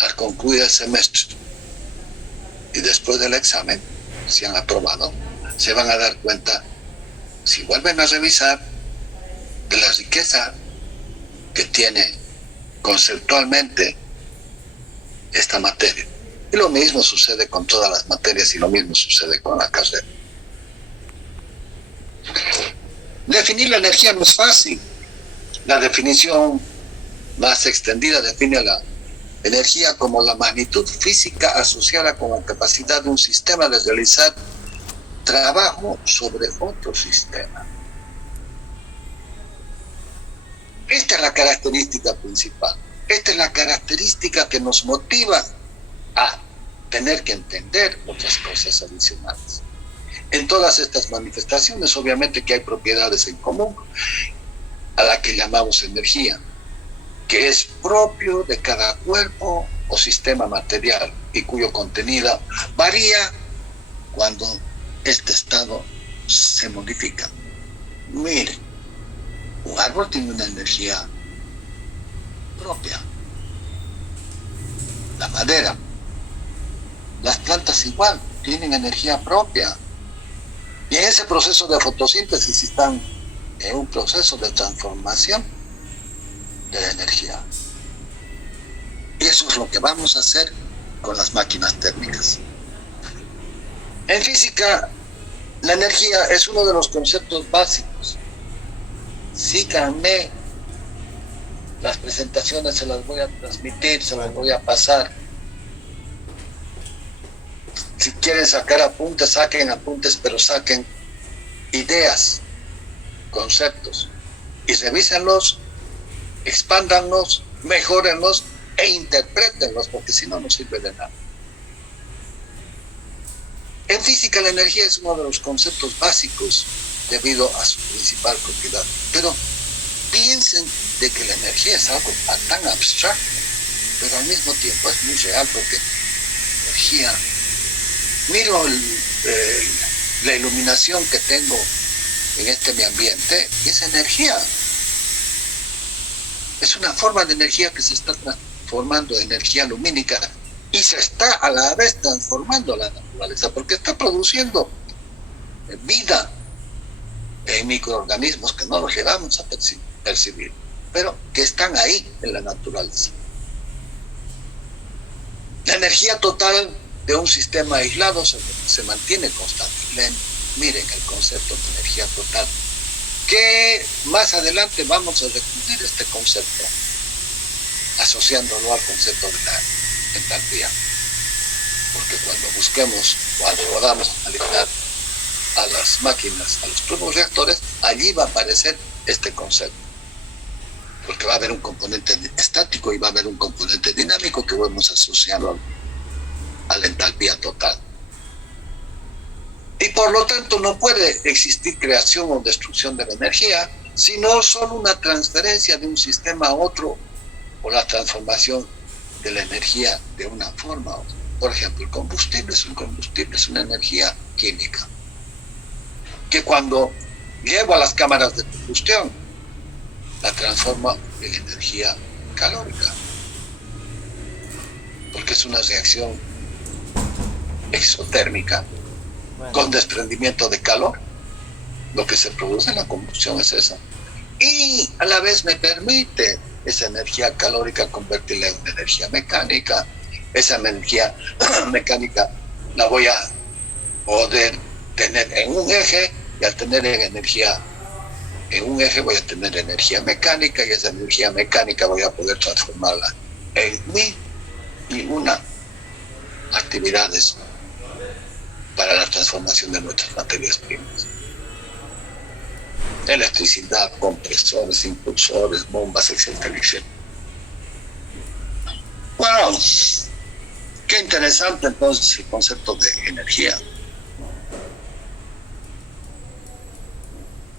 al concluir el semestre y después del examen, si han aprobado, se van a dar cuenta, si vuelven a revisar, de la riqueza que tiene conceptualmente esta materia. Y lo mismo sucede con todas las materias y lo mismo sucede con la carrera. Definir la energía no es fácil. La definición más extendida define la energía como la magnitud física asociada con la capacidad de un sistema de realizar trabajo sobre otro sistema. Esta es la característica principal. Esta es la característica que nos motiva a tener que entender otras cosas adicionales. En todas estas manifestaciones, obviamente que hay propiedades en común, a la que llamamos energía, que es propio de cada cuerpo o sistema material y cuyo contenido varía cuando este estado se modifica. Mire, un árbol tiene una energía propia. La madera, las plantas igual, tienen energía propia. Y en ese proceso de fotosíntesis están en un proceso de transformación de la energía. Y eso es lo que vamos a hacer con las máquinas térmicas. En física, la energía es uno de los conceptos básicos. Síganme, las presentaciones se las voy a transmitir, se las voy a pasar. Si quieren sacar apuntes, saquen apuntes, pero saquen ideas, conceptos, y revísenlos, expándanlos, mejórenlos e interprétenlos, porque si no, no sirve de nada. En física, la energía es uno de los conceptos básicos debido a su principal propiedad. Pero piensen de que la energía es algo tan abstracto, pero al mismo tiempo es muy real, porque energía... Miro la iluminación que tengo en mi ambiente, y es energía. Es una forma de energía que se está transformando en energía lumínica y se está a la vez transformando la naturaleza, porque está produciendo vida en microorganismos que no los llegamos a percibir, pero que están ahí en la naturaleza. La energía total de un sistema aislado se mantiene constante. Miren el concepto de energía total, que más adelante vamos a descubrir este concepto, asociándolo al concepto de la entalpía. Porque cuando podamos analizar a las máquinas, a los turborreactores, allí va a aparecer este concepto. Porque va a haber un componente estático y va a haber un componente dinámico que vamos a asociarlo a la entalpía total. Y por lo tanto no puede existir creación o destrucción de la energía, sino solo una transferencia de un sistema a otro o la transformación de la energía de una forma a otra. Por ejemplo, el combustible es una energía química, que cuando llevo a las cámaras de combustión, la transforma en energía calórica, porque es una reacción exotérmica con desprendimiento de calor. Lo que se produce en la combustión es eso. Y a la vez me permite esa energía calórica convertirla en energía mecánica. Esa energía mecánica la voy a poder tener en un eje, y al tener energía en un eje voy a tener energía mecánica, y esa energía mecánica voy a poder transformarla en mil y una actividades para la transformación de nuestras materias primas. Electricidad, compresores, impulsores, bombas, etcétera, etcétera. Wow, qué interesante entonces el concepto de energía.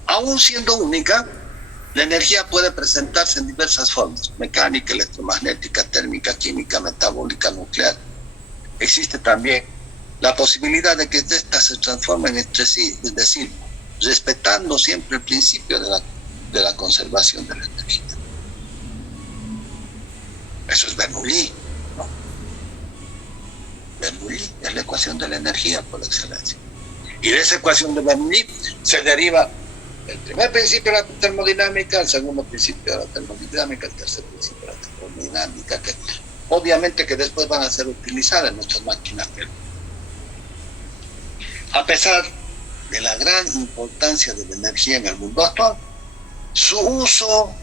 Aún siendo única, la energía puede presentarse en diversas formas: mecánica, electromagnética, térmica, química, metabólica, nuclear. Existe también la posibilidad de que estas se transformen entre sí, es decir, respetando siempre el principio de la conservación de la energía. Eso es Bernoulli, ¿no? Bernoulli es la ecuación de la energía por excelencia. Y de esa ecuación de Bernoulli se deriva el primer principio de la termodinámica, el segundo principio de la termodinámica, el tercer principio de la termodinámica, que obviamente que después van a ser utilizadas en nuestras máquinas. A pesar de la gran importancia de la energía en el mundo actual, su uso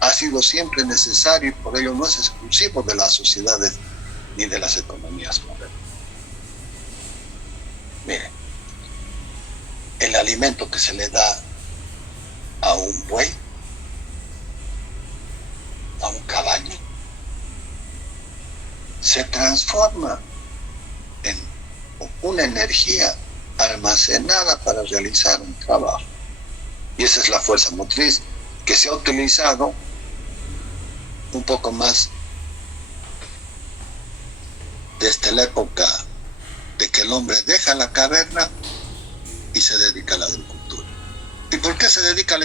ha sido siempre necesario y por ello no es exclusivo de las sociedades ni de las economías modernas. Miren, el alimento que se le da a un buey, a un caballo, se transforma en una energía almacenada para realizar un trabajo. Y esa es la fuerza motriz que se ha utilizado un poco más desde la época de que el hombre deja la caverna y se dedica a la agricultura. ¿Y por qué se dedica a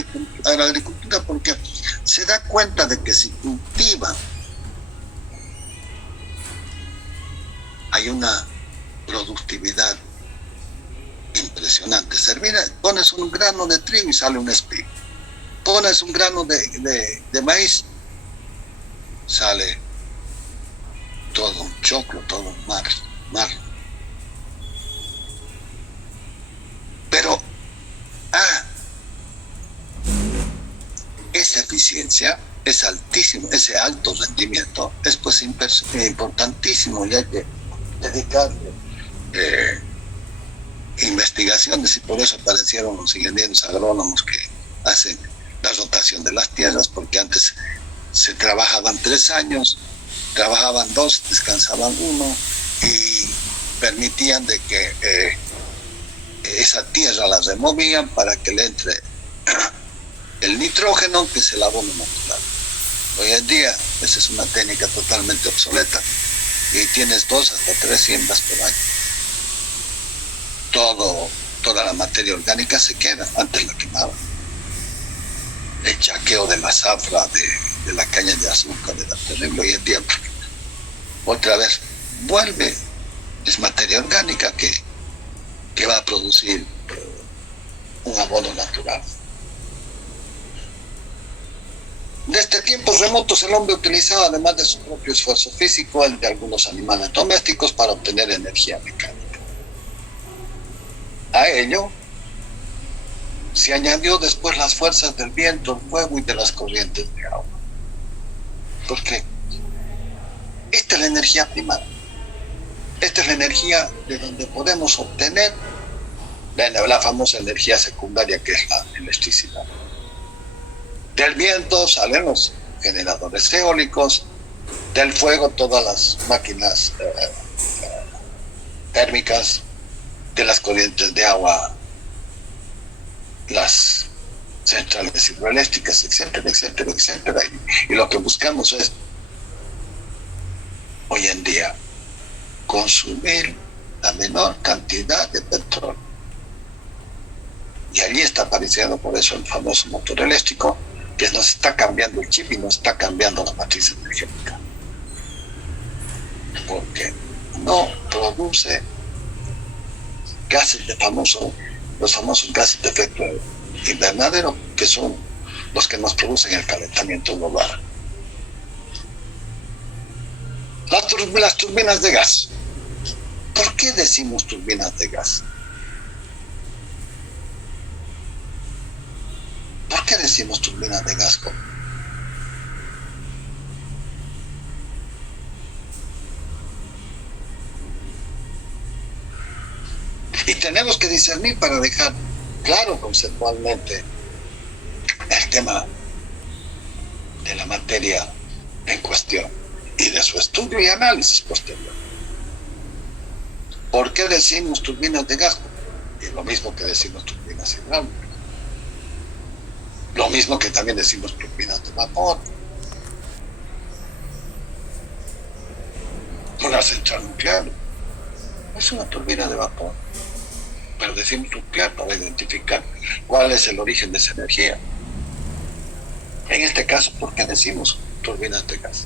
la agricultura? Porque se da cuenta de que si cultiva hay una productividad impresionante. Pones un grano de trigo y sale un espigo. Pones un grano de maíz, sale todo un choclo, todo un mar. Pero esa eficiencia es altísima, ese alto rendimiento es pues importantísimo y hay que dedicarle investigaciones y por eso aparecieron los ingenieros agrónomos que hacen la rotación de las tierras, porque antes se trabajaban 3 años, trabajaban 2, descansaban 1 y permitían de que esa tierra la removían para que le entre el nitrógeno, que es el abono natural. Hoy en día esa es una técnica totalmente obsoleta y tienes 2 hasta 3 siembras por año. Toda la materia orgánica se queda, antes la quemaban. El chaqueo de la zafra, de la caña de azúcar era terrible. Hoy en día otra vez vuelve, es materia orgánica que va a producir un abono natural. Desde tiempos remotos el hombre utilizaba, además de su propio esfuerzo físico, el de algunos animales domésticos para obtener energía mecánica. A ello se añadió después las fuerzas del viento, el fuego y de las corrientes de agua. Porque esta es la energía primaria. Esta es la energía de donde podemos obtener la famosa energía secundaria, que es la electricidad. Del viento salen los generadores eólicos, del fuego todas las máquinas térmicas, de las corrientes de agua, las centrales hidroeléctricas, etcétera, etcétera, etcétera. Y lo que buscamos es, hoy en día, consumir la menor cantidad de petróleo. Y allí está apareciendo por eso el famoso motor eléctrico, que nos está cambiando el chip y nos está cambiando la matriz energética. Porque no produce gases los famosos gases de efecto invernadero, que son los que nos producen el calentamiento global. Las turbinas de gas. ¿Por qué decimos turbinas de gas? ¿Por qué decimos turbinas de gas? Y tenemos que discernir para dejar claro conceptualmente el tema de la materia en cuestión y de su estudio y análisis posterior. ¿Por qué decimos turbinas de gas? Y lo mismo que decimos turbinas hidráulicas. Lo mismo que también decimos turbinas de vapor. Una central nuclear es una turbina de vapor, pero decimos nuclear para identificar cuál es el origen de esa energía. En este caso, ¿por qué decimos turbinas de gas?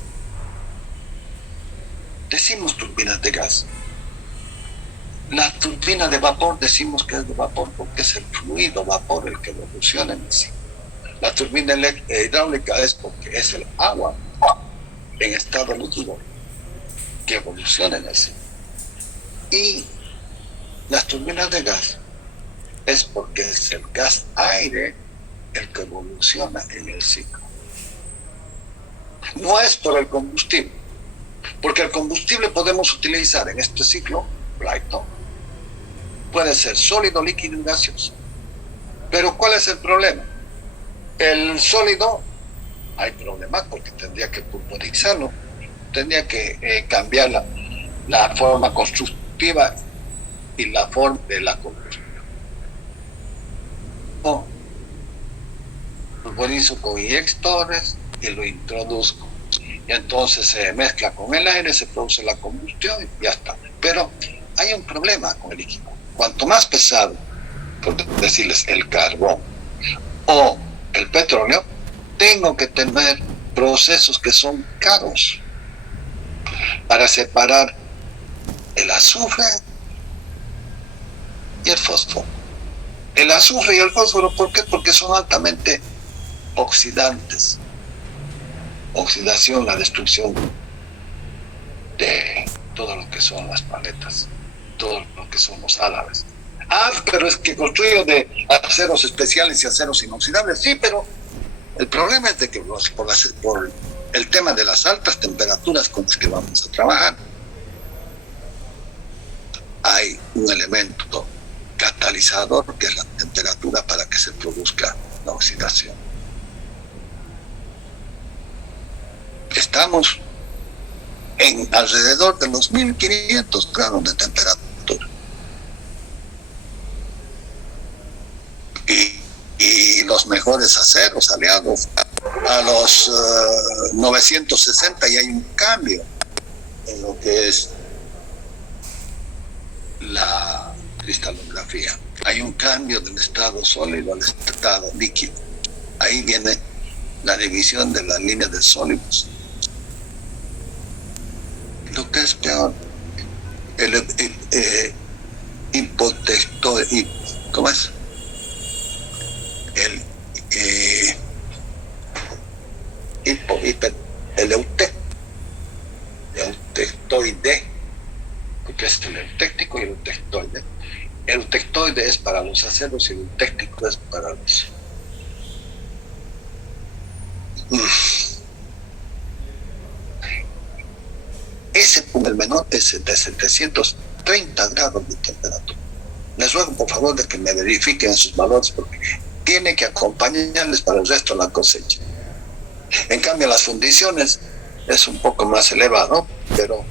Decimos turbinas de gas La turbina de vapor decimos que es de vapor porque es el fluido vapor el que evoluciona en sí. La turbina hidráulica es porque es el agua en estado líquido que evoluciona en sí. Y las turbinas de gas es porque es el gas aire el que evoluciona en el ciclo. No es por el combustible, porque el combustible podemos utilizar en este ciclo, Brighton, puede ser sólido, líquido y gaseoso. Pero ¿cuál es el problema? El sólido, hay problema porque tendría que pulverizarlo, tendría que cambiar la forma constructiva y la forma de la combustión. O pulverizo con inyectores y lo introduzco. Y entonces se mezcla con el aire, se produce la combustión y ya está. Pero hay un problema con el líquido. Cuanto más pesado, por decirles, el carbón o el petróleo, tengo que tener procesos que son caros para separar el azufre y el fósforo. El azufre y el fósforo, ¿por qué? Porque son altamente oxidantes. Oxidación, la destrucción de todo lo que son las paletas, todo lo que son los álabes. Ah, pero es que construyo de aceros especiales y aceros inoxidables. Sí, pero el problema es de que por el tema de las altas temperaturas con las que vamos a trabajar, hay un elemento catalizador que es la temperatura para que se produzca la oxidación. Estamos en alrededor de los 1500 grados de temperatura. Y los mejores aceros aliados a los 960 y hay un cambio en lo que es la cristalografía. Hay un cambio del estado sólido al estado líquido. Ahí viene la división de las líneas de sólidos. Lo que es peor, el hipotectoide, ¿cómo es? El eutectoide, porque es el eutectico y el eutectoide. El eutectoide es para los aceros y el eutectico es para los... Ese punto, el menor, es de 730 grados de temperatura. Les ruego por favor de que me verifiquen sus valores porque tiene que acompañarles para el resto de la cosecha. En cambio las fundiciones es un poco más elevado, pero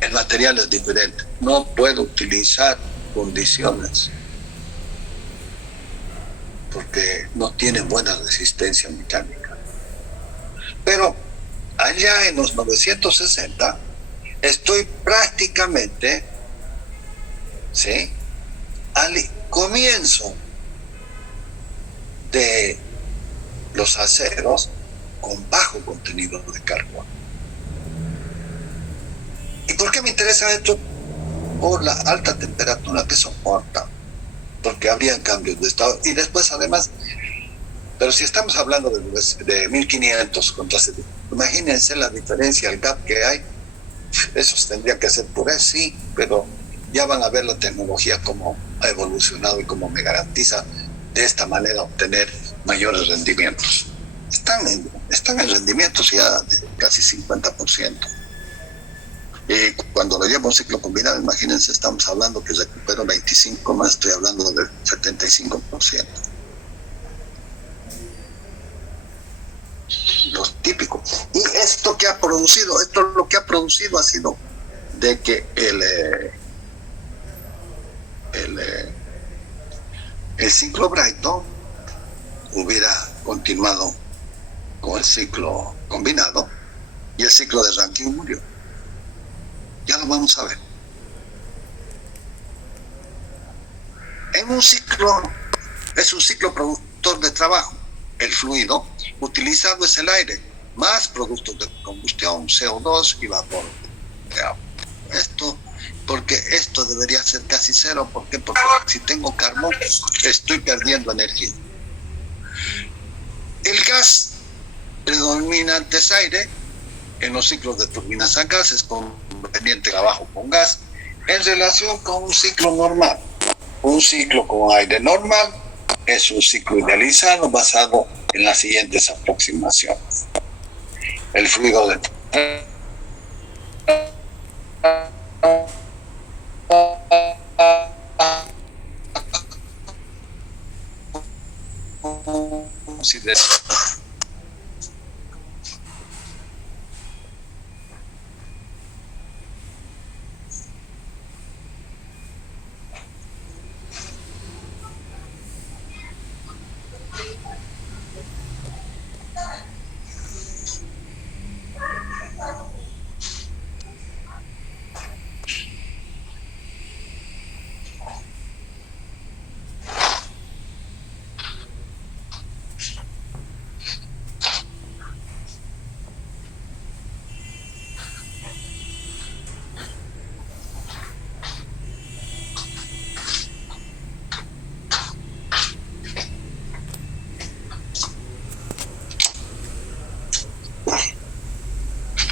el material es diferente. No puedo utilizar fundiciones porque no tienen buena resistencia mecánica. Pero allá en los 960 estoy prácticamente, ¿sí?, al comienzo de los aceros con bajo contenido de carbono. ¿Y por qué me interesa esto? Por la alta temperatura que soporta, porque habrían cambios de estado y después además, pero si estamos hablando de 1500 contra 7, imagínense la diferencia, el gap que hay. Eso tendría que ser puré, sí, pero ya van a ver la tecnología cómo ha evolucionado y cómo me garantiza de esta manera obtener mayores rendimientos. Están en rendimientos ya de casi 50%. Y cuando lo llevo a un ciclo combinado, imagínense, estamos hablando que recupero 25 más, estoy hablando del 75%. Lo típico. Y esto lo que ha producido ha sido de que el ciclo Brighton hubiera continuado con el ciclo combinado y el ciclo de Rankine murió. Ya lo vamos a ver. En un ciclo, es un ciclo productor de trabajo. El fluido utilizado es el aire, más productos de combustión, CO2 y vapor de agua. Esto porque esto debería ser casi cero. ¿Por qué? Porque si tengo carbón, estoy perdiendo energía. El gas predominante es aire. En los ciclos de turbinas a gas es conveniente trabajo con gas en relación con un ciclo normal. Un ciclo con aire normal es un ciclo idealizado basado en las siguientes aproximaciones. El fluido de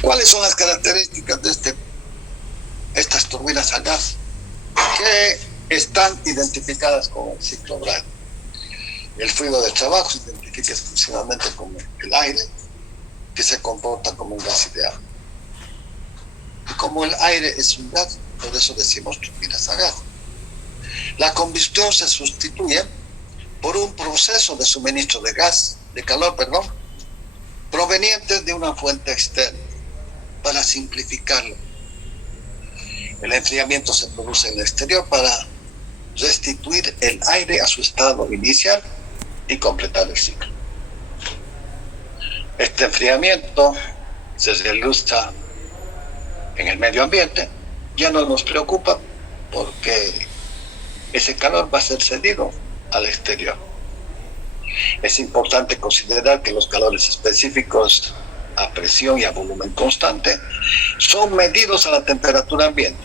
¿Cuáles son las características de estas turbinas a gas que están identificadas con el ciclo Bragg? El fluido de trabajo se identifica exclusivamente como el aire, que se comporta como un gas ideal. Y como el aire es un gas, por eso decimos turbinas a gas. La combustión se sustituye por un proceso de suministro de gas, de calor, proveniente de una fuente externa. Para simplificarlo, el enfriamiento se produce en el exterior para restituir el aire a su estado inicial y completar el ciclo. Este enfriamiento se realiza en el medio ambiente, ya no nos preocupa porque ese calor va a ser cedido al exterior. Es importante considerar que los calores específicos a presión y a volumen constante son medidos a la temperatura ambiente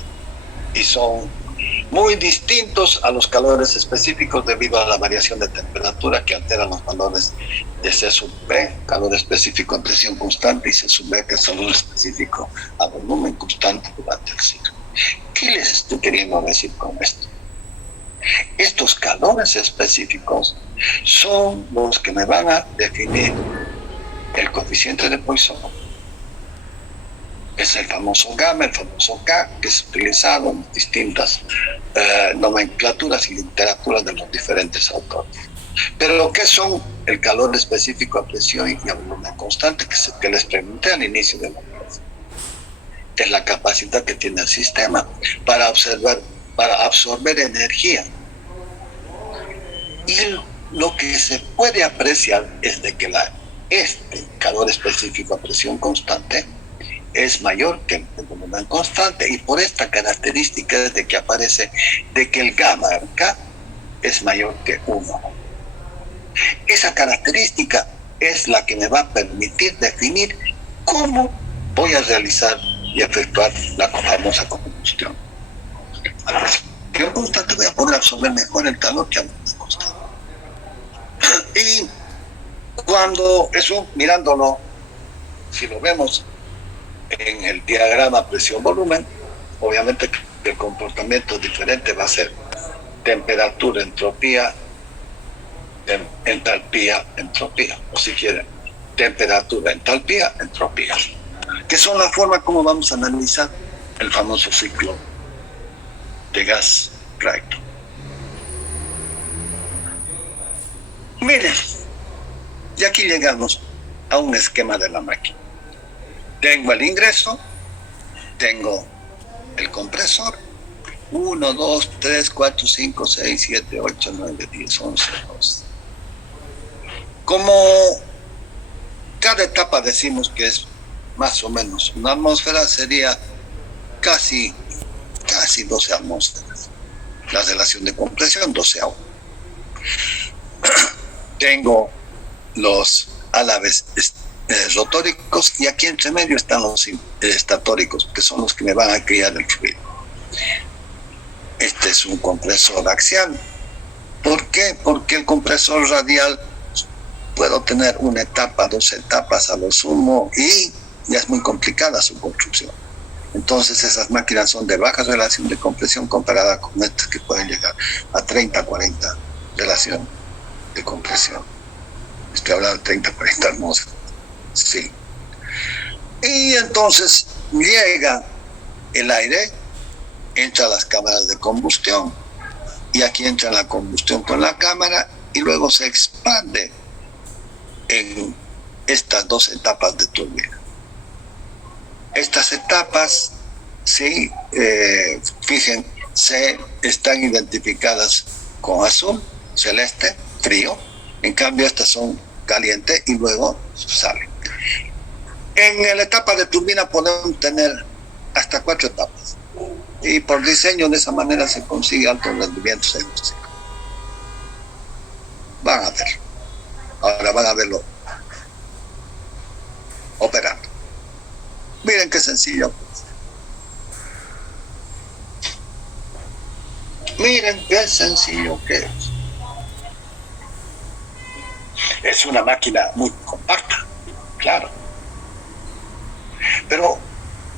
y son muy distintos a los calores específicos debido a la variación de temperatura que alteran los valores de C sub P, calor específico a presión constante, y C sub B, que es calor específico a volumen constante durante el ciclo. ¿Qué les estoy queriendo decir con esto? Estos calores específicos son los que me van a definir el coeficiente de Poisson. Es el famoso gamma, el famoso K, que es utilizado en distintas nomenclaturas y literaturas de los diferentes autores. Pero ¿qué son el calor específico a presión y a volumen constante que les pregunté al inicio de la clase? Es la capacidad que tiene el sistema para absorber energía. Y lo que se puede apreciar es de que este calor específico a presión constante es mayor que el volumen constante, y por esta característica es de que aparece de que el gamma K es mayor que 1. Esa característica es la que me va a permitir definir cómo voy a realizar y efectuar la famosa combustión. A presión constante voy a poder absorber mejor el calor que a volumen constante. Y cuando eso, mirándolo, si lo vemos en el diagrama presión-volumen, obviamente el comportamiento diferente va a ser temperatura, entropía, entalpía, entropía, o si quieren, temperatura, entalpía, entropía, que son la forma como vamos a analizar el famoso ciclo de gas Bragg. Miren, y aquí llegamos a un esquema de la máquina. Tengo el ingreso, tengo el compresor, 1, 2, 3, 4, 5, 6, 7, 8, 9, 10, 11, 12. Como cada etapa decimos que es más o menos una atmósfera, sería casi 12 atmósferas. La relación de compresión 12 a 1. Tengo los álabes rotóricos, y aquí entre medio están los estatóricos, que son los que me van a criar el fluido. Este es un compresor axial. ¿Por qué? Porque el compresor radial puedo tener una etapa, 2 etapas a lo sumo, y ya es muy complicada su construcción. Entonces esas máquinas son de baja relación de compresión comparada con estas que pueden llegar a 30, 40 relación de compresión. Estoy hablando de 30, 40 atmósferas. Sí. Y entonces llega el aire, entra a las cámaras de combustión, y aquí entra la combustión con la cámara, y luego se expande en estas 2 etapas de turbina. Estas etapas, sí, fíjense, están identificadas con azul, celeste, frío. En cambio, estas son caliente y luego salen. En la etapa de turbina podemos tener hasta 4 etapas. Y por diseño de esa manera se consigue altos rendimientos en música. Van a verlo. Ahora van a verlo operando. Miren qué sencillo. Miren qué sencillo que es. Es una máquina muy compacta, claro. Pero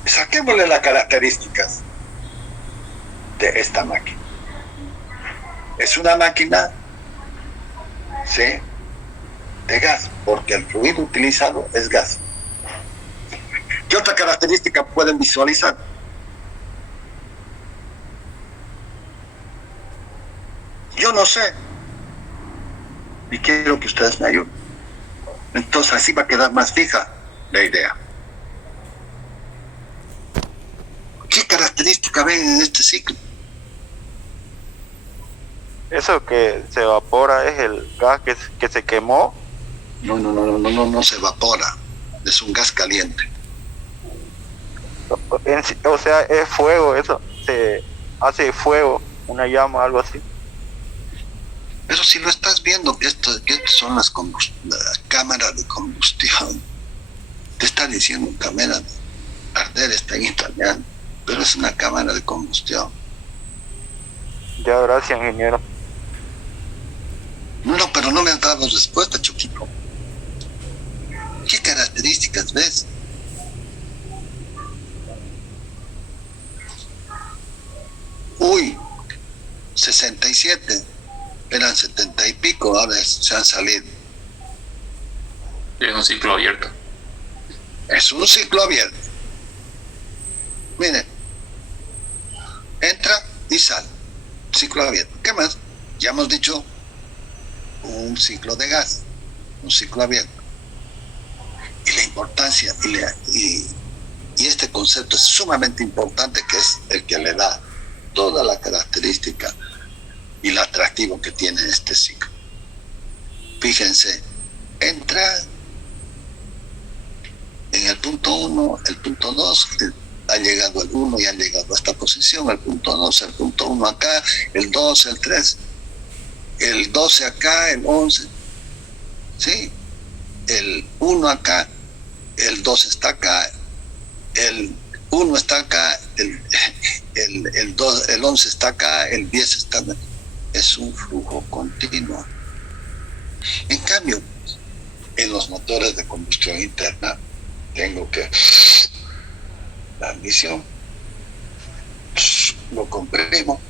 saquémosle las características de esta máquina. Es una máquina, ¿sí?, de gas, porque el fluido utilizado es gas. ¿Qué otra característica pueden visualizar? Yo no sé. Y quiero que ustedes me ayuden. Entonces así va a quedar más fija la idea. ¿Qué característica ven en este ciclo? Eso que se evapora es el gas que se quemó. No se evapora. Es un gas caliente. O sea, es fuego, eso. Se hace fuego, una llama, algo así. Pero si lo estás viendo, que esto son las cámaras de combustión. Te está diciendo cámara de arder, está en italiano. Pero es una cámara de combustión. Ya, gracias, ingeniero. No, pero no me has dado respuesta, Choquito. ¿Qué características ves? Uy, 67. Eran 70 y pico, ahora se han salido. Es un ciclo abierto. Es un ciclo abierto. Miren, entra y sale. Ciclo abierto. ¿Qué más? Ya hemos dicho un ciclo de gas, un ciclo abierto. Y la importancia, y este concepto es sumamente importante, que es el que le da toda la característica y el atractivo que tiene este ciclo. Fíjense, entra en el punto 1, el punto 2, ha llegado el 1 y ha llegado a esta posición, el punto 2, el punto 1 acá, el 2, el 3, el 12 acá, el 11, ¿sí? El 1 acá, el 2 está acá, el 1 está acá, el 11 está acá, el 10 está acá. Es un flujo continuo. En cambio, en los motores de combustión interna, tengo que la admisión, lo comprimo,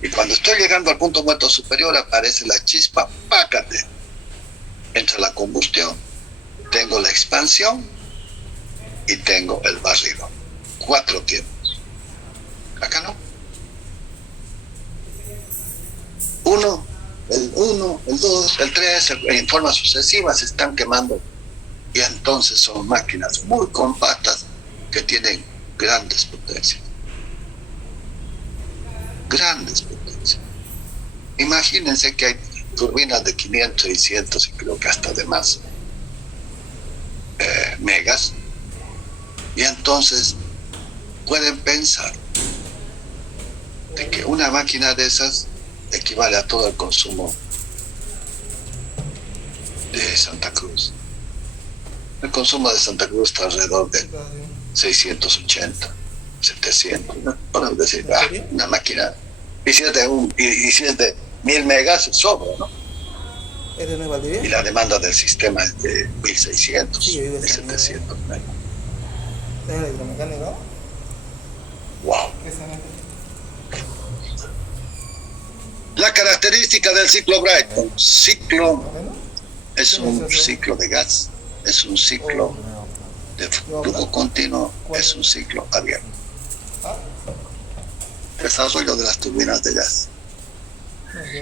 y cuando estoy llegando al punto muerto superior aparece la chispa, pácate, entra la combustión, tengo la expansión y tengo el barrido. 4 tiempos. Acá no. 1, el 1, el 2, el 3, en forma sucesiva se están quemando, y entonces son máquinas muy compactas que tienen grandes potencias. Grandes potencias. Imagínense que hay turbinas de 500, 600 y creo que hasta de más megas, y entonces pueden pensar de que una máquina de esas equivale a todo el consumo de Santa Cruz. El consumo de Santa Cruz está alrededor de 680, 700, ¿no? Podemos decir, una máquina. y si es de 1000 megas, es sobra, ¿no? ¿Eres de Valdivia? Y la demanda del sistema es de 1600, Sí, yo vivo en 1700 megas. ¿Es electromecánico? Wow. La característica del ciclo Brayton. Es un ciclo de gas, es un ciclo de flujo continuo, es un ciclo abierto. Desarrollo de las turbinas de gas.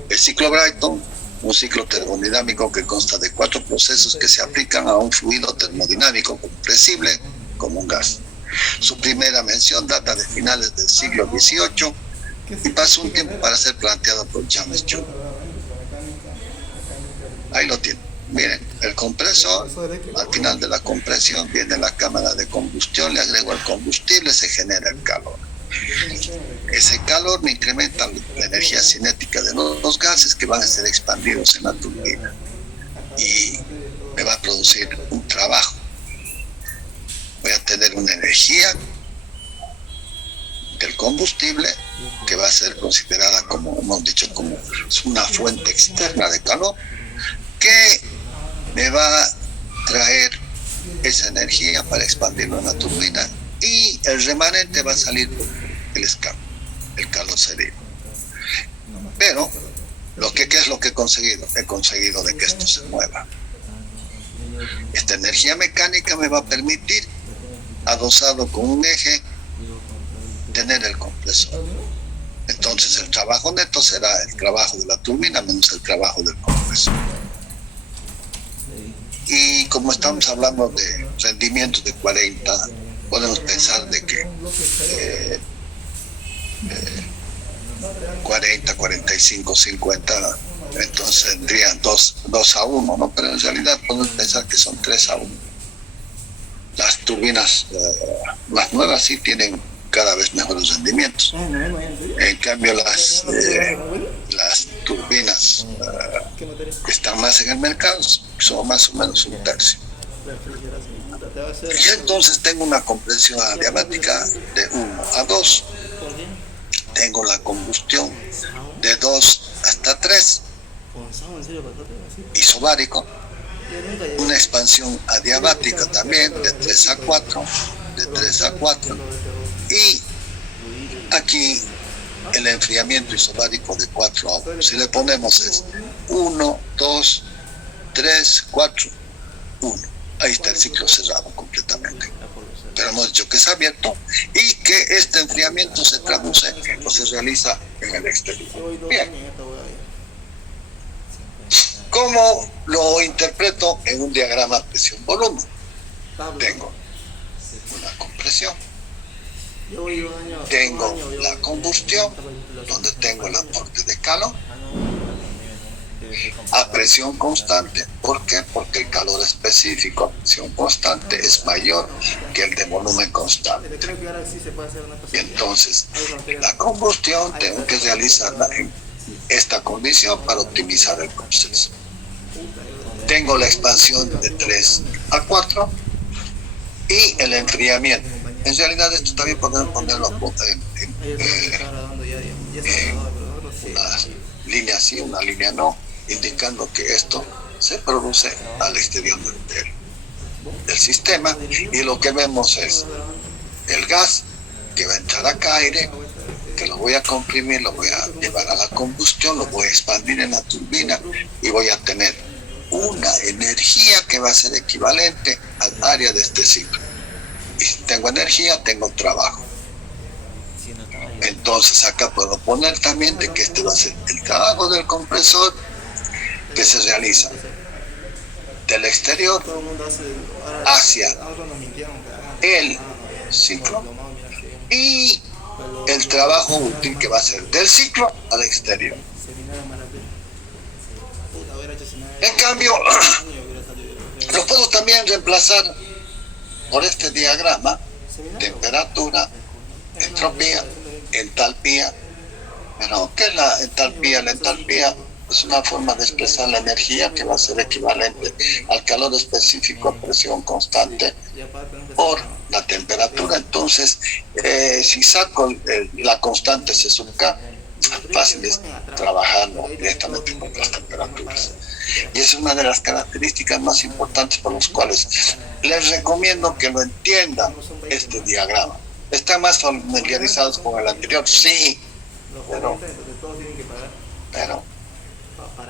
El ciclo Brayton, un ciclo termodinámico que consta de 4 procesos que se aplican a un fluido termodinámico compresible como un gas. Su primera mención data de finales del siglo XVIII y pasó un tiempo para ser planteado por James Joule. Ahí lo tienen. Miren, el compresor, al final de la compresión viene la cámara de combustión, le agrego el combustible, se genera el calor. Ese calor me incrementa la energía cinética de los gases que van a ser expandidos en la turbina y me va a producir un trabajo. Voy a tener una energía del combustible que va a ser considerada como, hemos dicho, como una fuente externa de calor que me va a traer esa energía para expandirlo en la turbina y el remanente va a salir por el escape, el calor serio. Pero ¿qué es lo que he conseguido? He conseguido de que esto se mueva. Esta energía mecánica me va a permitir, adosado con un eje, tener el compresor. Entonces el trabajo neto será el trabajo de la turbina menos el trabajo del compresor. Y como estamos hablando de rendimientos de 40, podemos pensar de que 40, 45, 50, entonces tendrían 2-1, ¿no? Pero en realidad podemos pensar que son 3-1. Las turbinas más nuevas sí tienen cada vez mejores rendimientos. En cambio las turbinas que están más en el mercado son más o menos un tercio. Y entonces tengo una compresión adiabática de 1-2. Tengo la combustión de 2 hasta 3, isobárico, una expansión adiabática también de 3 a 4, y aquí el enfriamiento isobárico de 4 a 1. Si le ponemos es 1, 2, 3, 4, 1. Ahí está el ciclo cerrado completamente. Pero hemos dicho que es abierto y que este enfriamiento se traduce o se realiza en el exterior. Bien. ¿Cómo lo interpreto en un diagrama presión-volumen? Tengo una compresión, tengo la combustión, donde tengo el aporte de calor, a presión constante. ¿Por qué? Porque el calor específico a presión constante es mayor que el de volumen constante. Y entonces, la combustión tengo que realizarla en esta condición para optimizar el proceso. Tengo la expansión de 3 a 4 y el enfriamiento. En realidad esto también podemos ponerlo en una línea sí, una línea no, indicando que esto se produce al exterior del sistema, y lo que vemos es el gas que va a entrar acá, aire, que lo voy a comprimir, lo voy a llevar a la combustión, lo voy a expandir en la turbina y voy a tener una energía que va a ser equivalente al área de este ciclo. Y si tengo energía, tengo trabajo. Entonces acá puedo poner también de que este va a ser el trabajo del compresor que se realiza del exterior hacia el ciclo y el trabajo útil que va a ser del ciclo al exterior. En cambio, lo puedo también reemplazar por este diagrama: temperatura, entropía, entalpía. Bueno, ¿qué es la entalpía? La entalpía es una forma de expresar la energía que va a ser equivalente al calor específico a presión constante por la temperatura. Entonces, si saco la constante C sub K, fácil es trabajarlo directamente con las temperaturas. Y es una de las características más importantes por las cuales les recomiendo que lo entiendan este diagrama. ¿Están más familiarizados con el anterior? Sí, pero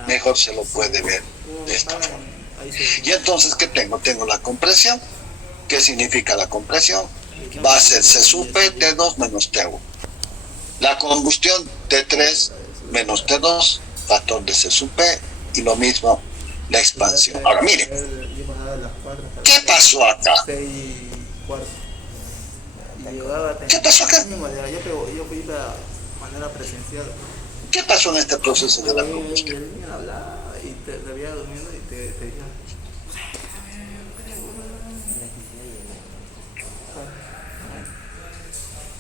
mejor se lo puede ver de esta forma. Y entonces, ¿qué tengo? Tengo la compresión. ¿Qué significa la compresión? Va a ser C sub P, T2 menos T1. La combustión, T3 menos T2, factor de C sub P, y lo mismo la expansión. Ahora, miren, ¿qué pasó acá? ¿Qué pasó acá? ¿Qué pasó en este proceso de la combustión?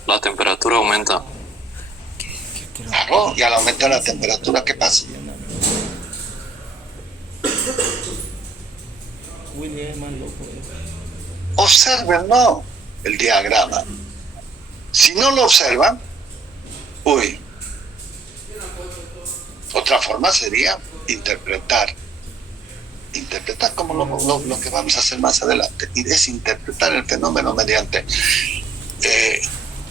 La temperatura aumenta. Claro, y al aumentar la temperatura, ¿qué pasa? Observen, no, el diagrama. Si no lo observan, uy, otra forma sería interpretar como lo que vamos a hacer más adelante, y es interpretar el fenómeno mediante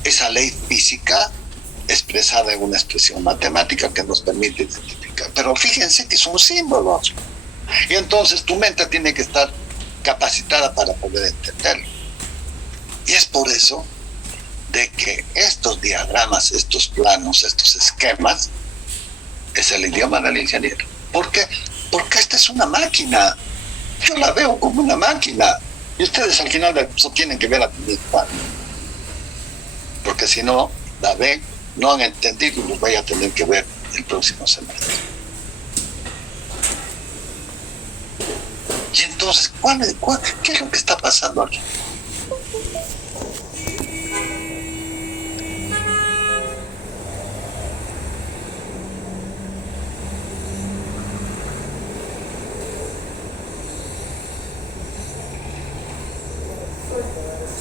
esa ley física expresada en una expresión matemática que nos permite identificar. Pero fíjense que son símbolos. Y entonces tu mente tiene que estar capacitada para poder entenderlo. Y es por eso de que estos diagramas, estos planos, estos esquemas, es el idioma del ingeniero. ¿Por qué? Porque esta es una máquina. Yo la veo como una máquina. Y ustedes al final del curso tienen que ver a igual. Porque si no la ven, no han entendido y los voy a tener que ver el próximo semestre. Y entonces, ¿qué es lo que está pasando aquí?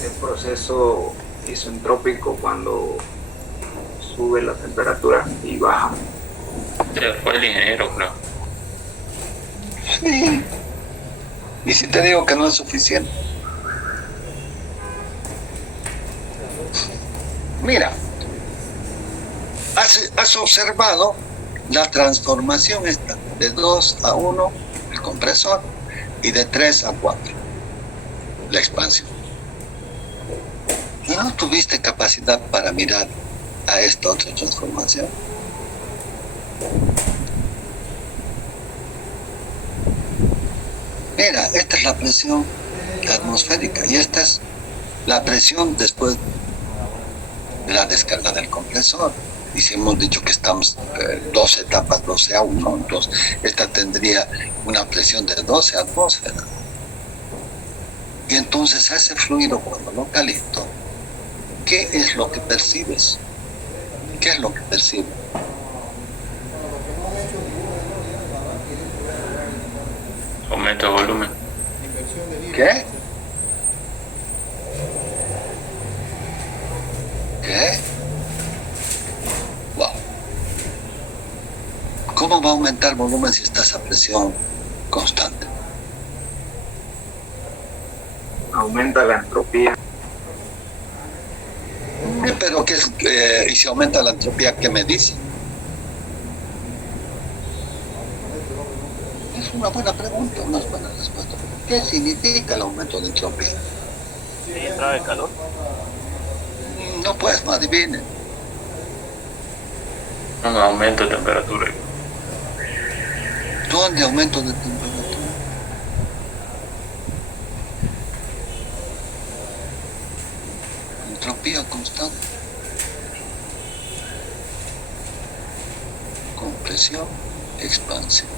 El proceso isentrópico cuando sube la temperatura y baja. Fue el ingeniero, creo. Sí. Y si te digo que no es suficiente. Mira, has observado la transformación esta de 2 a 1, el compresor, y de 3 a 4, la expansión. ¿Y no tuviste capacidad para mirar a esta otra transformación? Mira, esta es la presión atmosférica y esta es la presión después de la descarga del compresor. Y si hemos dicho que estamos 12 etapas, 12 a 1, entonces esta tendría una presión de 12 atmósferas. Y entonces a ese fluido, cuando lo caliento, ¿qué es lo que percibes? ¿Qué es lo que percibes? Aumento de volumen. ¿Qué? ¿Qué? Wow. ¿Cómo va a aumentar el volumen si estás a presión constante? Aumenta la entropía. Pero y si aumenta la entropía, ¿qué me dice? Es una buena pregunta, una buena respuesta. ¿Qué significa el aumento de entropía? Entrada de calor. No pues, no adivinen. Un aumento de temperatura. ¿Dónde aumento de temperatura? Entropía constante. Compresión, expansión.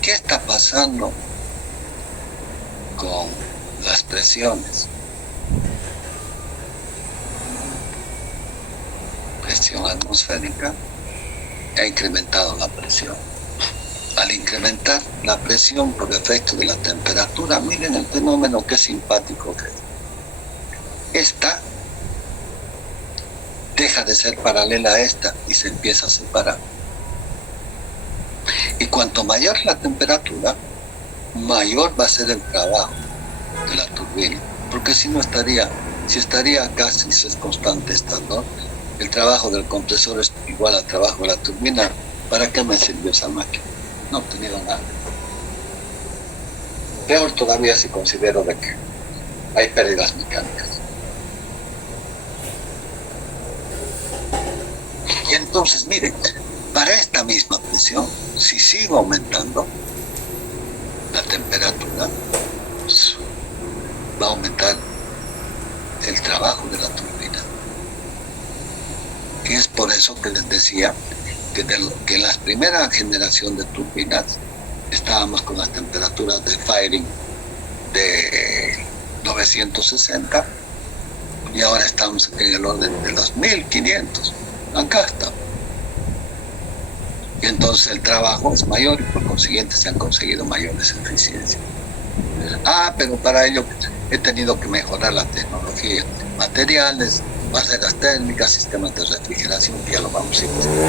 ¿Qué está pasando con las presiones? Presión atmosférica ha incrementado la presión. Al incrementar la presión por efecto de la temperatura, miren el fenómeno, qué simpático que es. Esta deja de ser paralela a esta y se empieza a separar. Y cuanto mayor la temperatura, mayor va a ser el trabajo de la turbina, porque si no estaría, si estaría acá, si es constante esta, ¿no? El trabajo del compresor es igual al trabajo de la turbina. ¿Para qué me sirvió esa máquina? No he obtenido nada. Peor todavía si considero de que hay pérdidas mecánicas. Y entonces, miren, para esta misma presión, si sigo aumentando la temperatura, pues, va a aumentar el trabajo de la turbina. Y es por eso que les decía que en la primera generación de turbinas estábamos con las temperaturas de firing de 960 y ahora estamos en el orden de los 1500. Acá estamos. Y entonces el trabajo es mayor y por consiguiente se han conseguido mayores eficiencias. Pero para ello he tenido que mejorar la tecnología, materiales, barreras térmicas, sistemas de refrigeración, que ya lo vamos a investigar.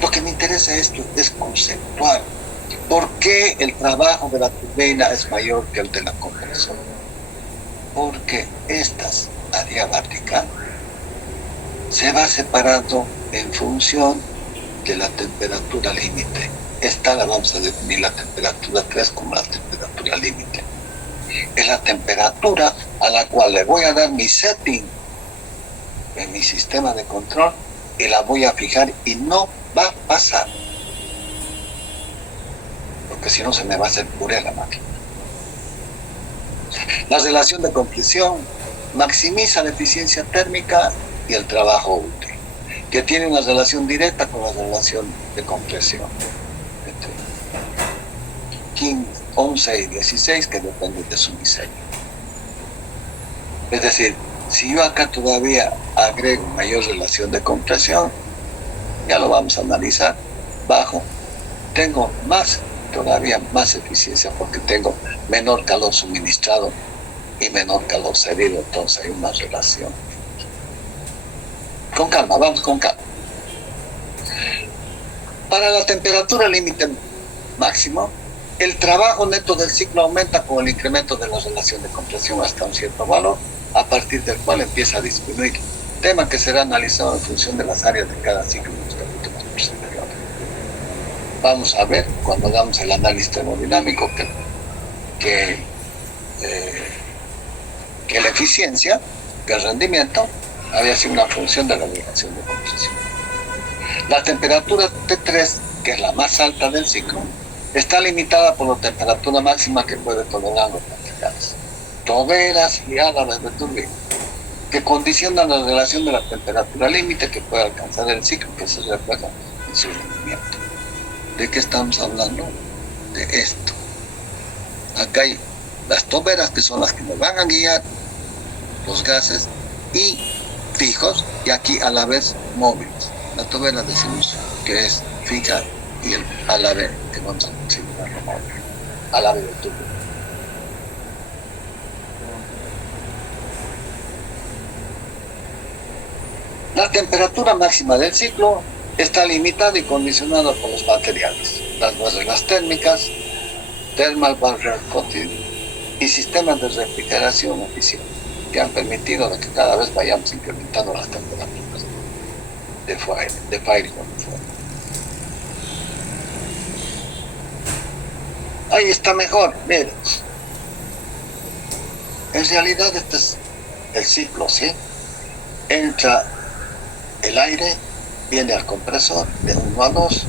Lo que me interesa esto es conceptual. ¿Por qué el trabajo de la turbina es mayor que el de la compresora? Porque estas adiabáticas se va separando en función de la temperatura límite. Esta la vamos a definir la temperatura 3 como la temperatura límite. Es la temperatura a la cual le voy a dar mi setting en mi sistema de control y la voy a fijar y no va a pasar. Porque si no se me va a hacer puré la máquina. La relación de compresión maximiza la eficiencia térmica y el trabajo útil, que tiene una relación directa con la relación de compresión. 15, 11 y 16 que dependen de su diseño. Es decir, si yo acá todavía agrego mayor relación de compresión, ya lo vamos a analizar, bajo, tengo todavía más eficiencia porque tengo menor calor suministrado y menor calor cedido, entonces hay una relación. Con calma, vamos con calma. Para la temperatura límite máximo, el trabajo neto del ciclo aumenta con el incremento de la relación de compresión hasta un cierto valor, a partir del cual empieza a disminuir, tema que será analizado en función de las áreas de cada ciclo en los capítulos posteriores. Vamos a ver, cuando hagamos el análisis termodinámico, que la eficiencia, que el rendimiento, había sido una función de la relación de compresión. La temperatura T3, que es la más alta del ciclo, está limitada por la temperatura máxima que puede tolerar los materiales, toberas y álabes de turbina, que condicionan la relación de la temperatura límite que puede alcanzar el ciclo, que se refleja en su rendimiento. ¿De qué estamos hablando? De esto. Acá hay las toberas, que son las que nos van a guiar los gases, y fijos, y aquí a la vez móviles. La tobera decimos que es fija y el álave que vamos a considerarlo móvil, álave del tubo. La temperatura máxima del ciclo está limitada y condicionada por los materiales, las barreras térmicas, thermal barrier coating y sistemas de refrigeración eficientes, que han permitido de que cada vez vayamos incrementando las temperaturas de firing. Ahí está mejor, miren. En realidad este es el ciclo, ¿sí? Entra el aire, viene al compresor de 1 a 2.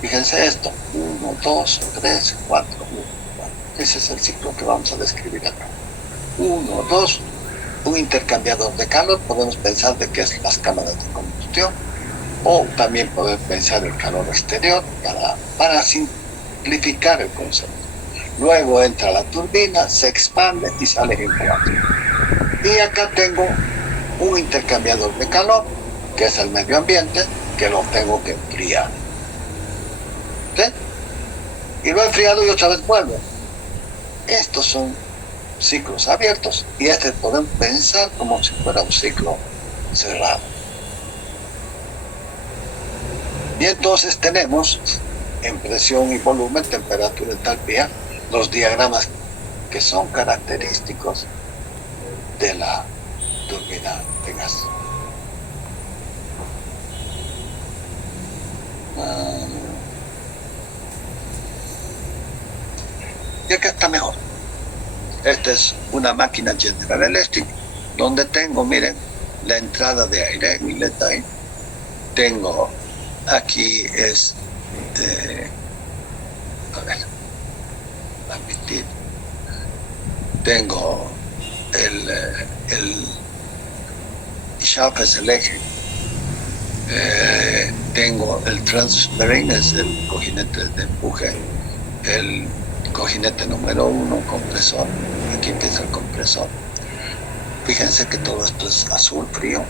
Fíjense esto, 1, 2, 3, 4, 1, 4. Ese es el ciclo que vamos a describir acá. 1, 2, un intercambiador de calor, podemos pensar de que es las cámaras de combustión, o también podemos pensar el calor exterior para simplificar el concepto. Luego entra la turbina, se expande y sale en 4. Y acá tengo un intercambiador de calor, que es el medio ambiente, que lo tengo que enfriar. ¿Sí? Y lo he enfriado y otra vez vuelve. Estos son ciclos abiertos y este podemos pensar como si fuera un ciclo cerrado. Y entonces tenemos en presión y volumen, temperatura, entalpía, los diagramas que son característicos de la turbina de gas. Y acá está mejor. Esta es una máquina General Electric donde tengo, miren, la entrada de aire, inlet air. Tengo aquí a ver, admitir. Tengo el shaft es el eje. Tengo el transferring, es el cojinete de empuje, el cojinete número 1, compresor. Aquí empieza el compresor. Fíjense que todo esto es azul frío.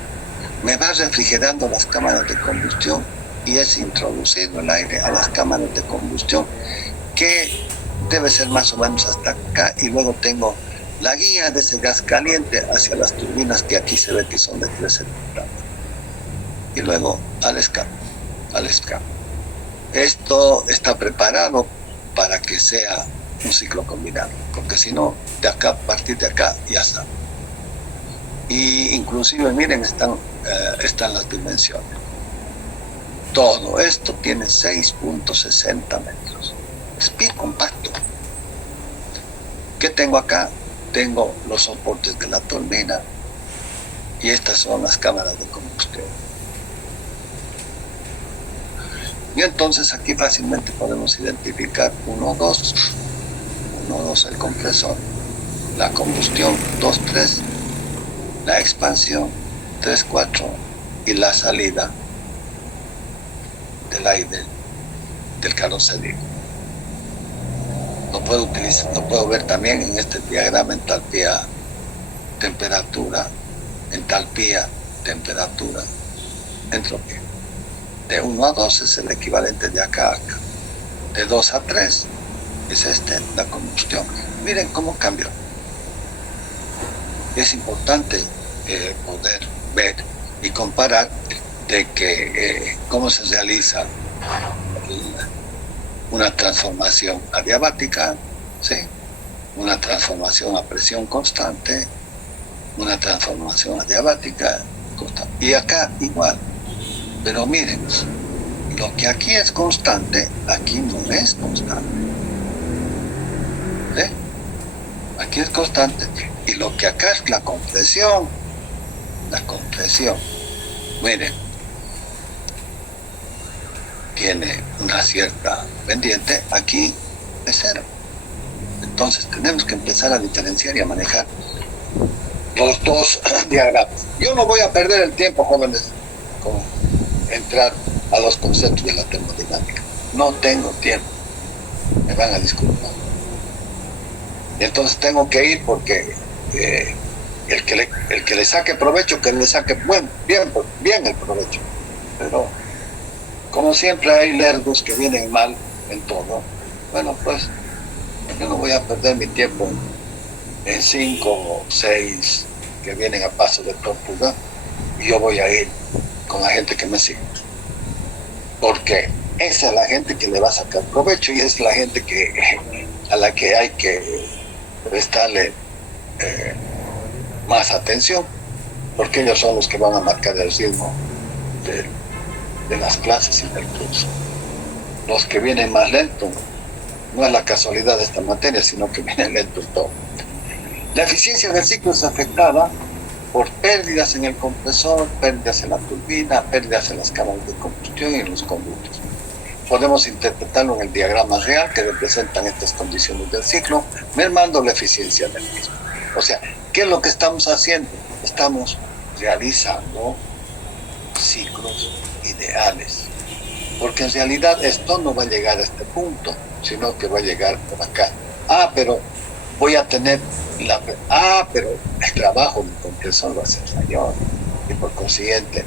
Me va refrigerando las cámaras de combustión y es introducido el aire a las cámaras de combustión, que debe ser más o menos hasta acá, y luego tengo la guía de ese gas caliente hacia las turbinas, que aquí se ve que son de 13 grados, y luego al escape. Esto está preparado para que sea un ciclo combinado, porque si no, de acá, a partir de acá ya está. Y inclusive miren, están las dimensiones. Todo esto tiene 6.60 metros. Es bien compacto. ¿Qué tengo acá? Tengo los soportes de la turbina y estas son las cámaras de combustión. Y entonces aquí fácilmente podemos identificar 1, 2 el compresor, la combustión 2, 3, la expansión 3, 4 y la salida del aire del carrocería. Lo puedo ver también en este diagrama: entalpía, temperatura, entalpía, temperatura, entropía. De 1 a 2 es el equivalente de acá a acá. De 2 a 3 es la combustión. Miren cómo cambió. Es importante poder ver y comparar de que cómo se realiza una transformación adiabática, ¿sí? Una transformación a presión constante, una transformación adiabática constante. Y acá igual. Pero miren, lo que aquí es constante, aquí no es constante. ¿Sí? Aquí es constante. Y lo que acá es la compresión, miren, tiene una cierta pendiente, aquí es 0. Entonces tenemos que empezar a diferenciar y a manejar los dos diagramas. Yo no voy a perder el tiempo, jóvenes, con entrar a los conceptos de la termodinámica. No tengo tiempo. Me van a disculpar. Y entonces tengo que ir porque el que le saque provecho, que le saque bien el provecho. Pero como siempre hay lerdos que vienen mal en todo. Bueno, pues yo no voy a perder mi tiempo en 5 o 6 que vienen a paso de tortuga, y yo voy a ir con la gente que me sigue, porque esa es la gente que le va a sacar provecho y es la gente a la que hay que prestarle más atención, porque ellos son los que van a marcar el ritmo de las clases y del curso. Los que vienen más lento, no es la casualidad de esta materia, sino que vienen lento todo. La eficiencia del ciclo es afectada por pérdidas en el compresor, pérdidas en la turbina, pérdidas en las cámaras de combustión y en los conductos. Podemos interpretarlo en el diagrama real que representan estas condiciones del ciclo, mermando la eficiencia del mismo. O sea, ¿qué es lo que estamos haciendo? Estamos realizando ciclos ideales, porque en realidad esto no va a llegar a este punto, sino que va a llegar por acá. Pero voy a tener pero el trabajo del compresor va a ser mayor, y por consiguiente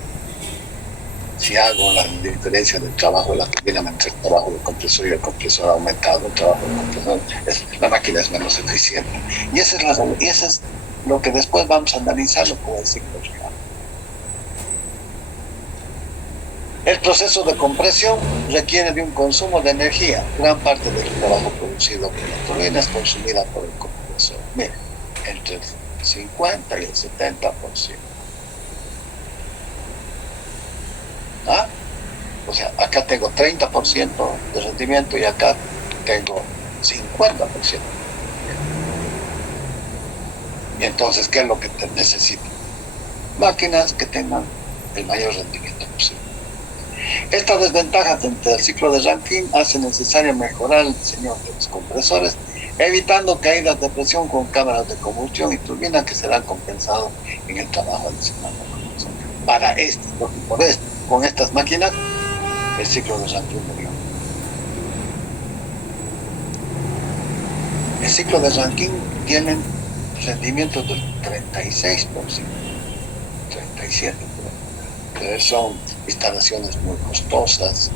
Si hago la diferencia del trabajo de la turbina entre el trabajo del compresor y el compresor ha aumentado, el trabajo del compresor, la máquina es menos eficiente. Y esa es lo que después vamos a analizarlo como el ciclo real. El proceso de compresión requiere de un consumo de energía. Gran parte del trabajo producido por la turbina es consumida por el compresor. Miren, entre el 50 y el 70%. ¿Ah? O sea, acá tengo 30% de rendimiento y acá tengo 50%. Y entonces, ¿qué es lo que necesito? Máquinas que tengan el mayor rendimiento posible. Esta desventaja entre el ciclo de Rankine hace necesario mejorar el diseño de los compresores, evitando caídas de presión con cámaras de combustión y turbinas que serán compensados en el trabajo adicional de combustión. Para con estas máquinas, el ciclo de Rankine murió. El ciclo de Rankine tiene rendimientos del 36%, 37%. Son instalaciones muy costosas,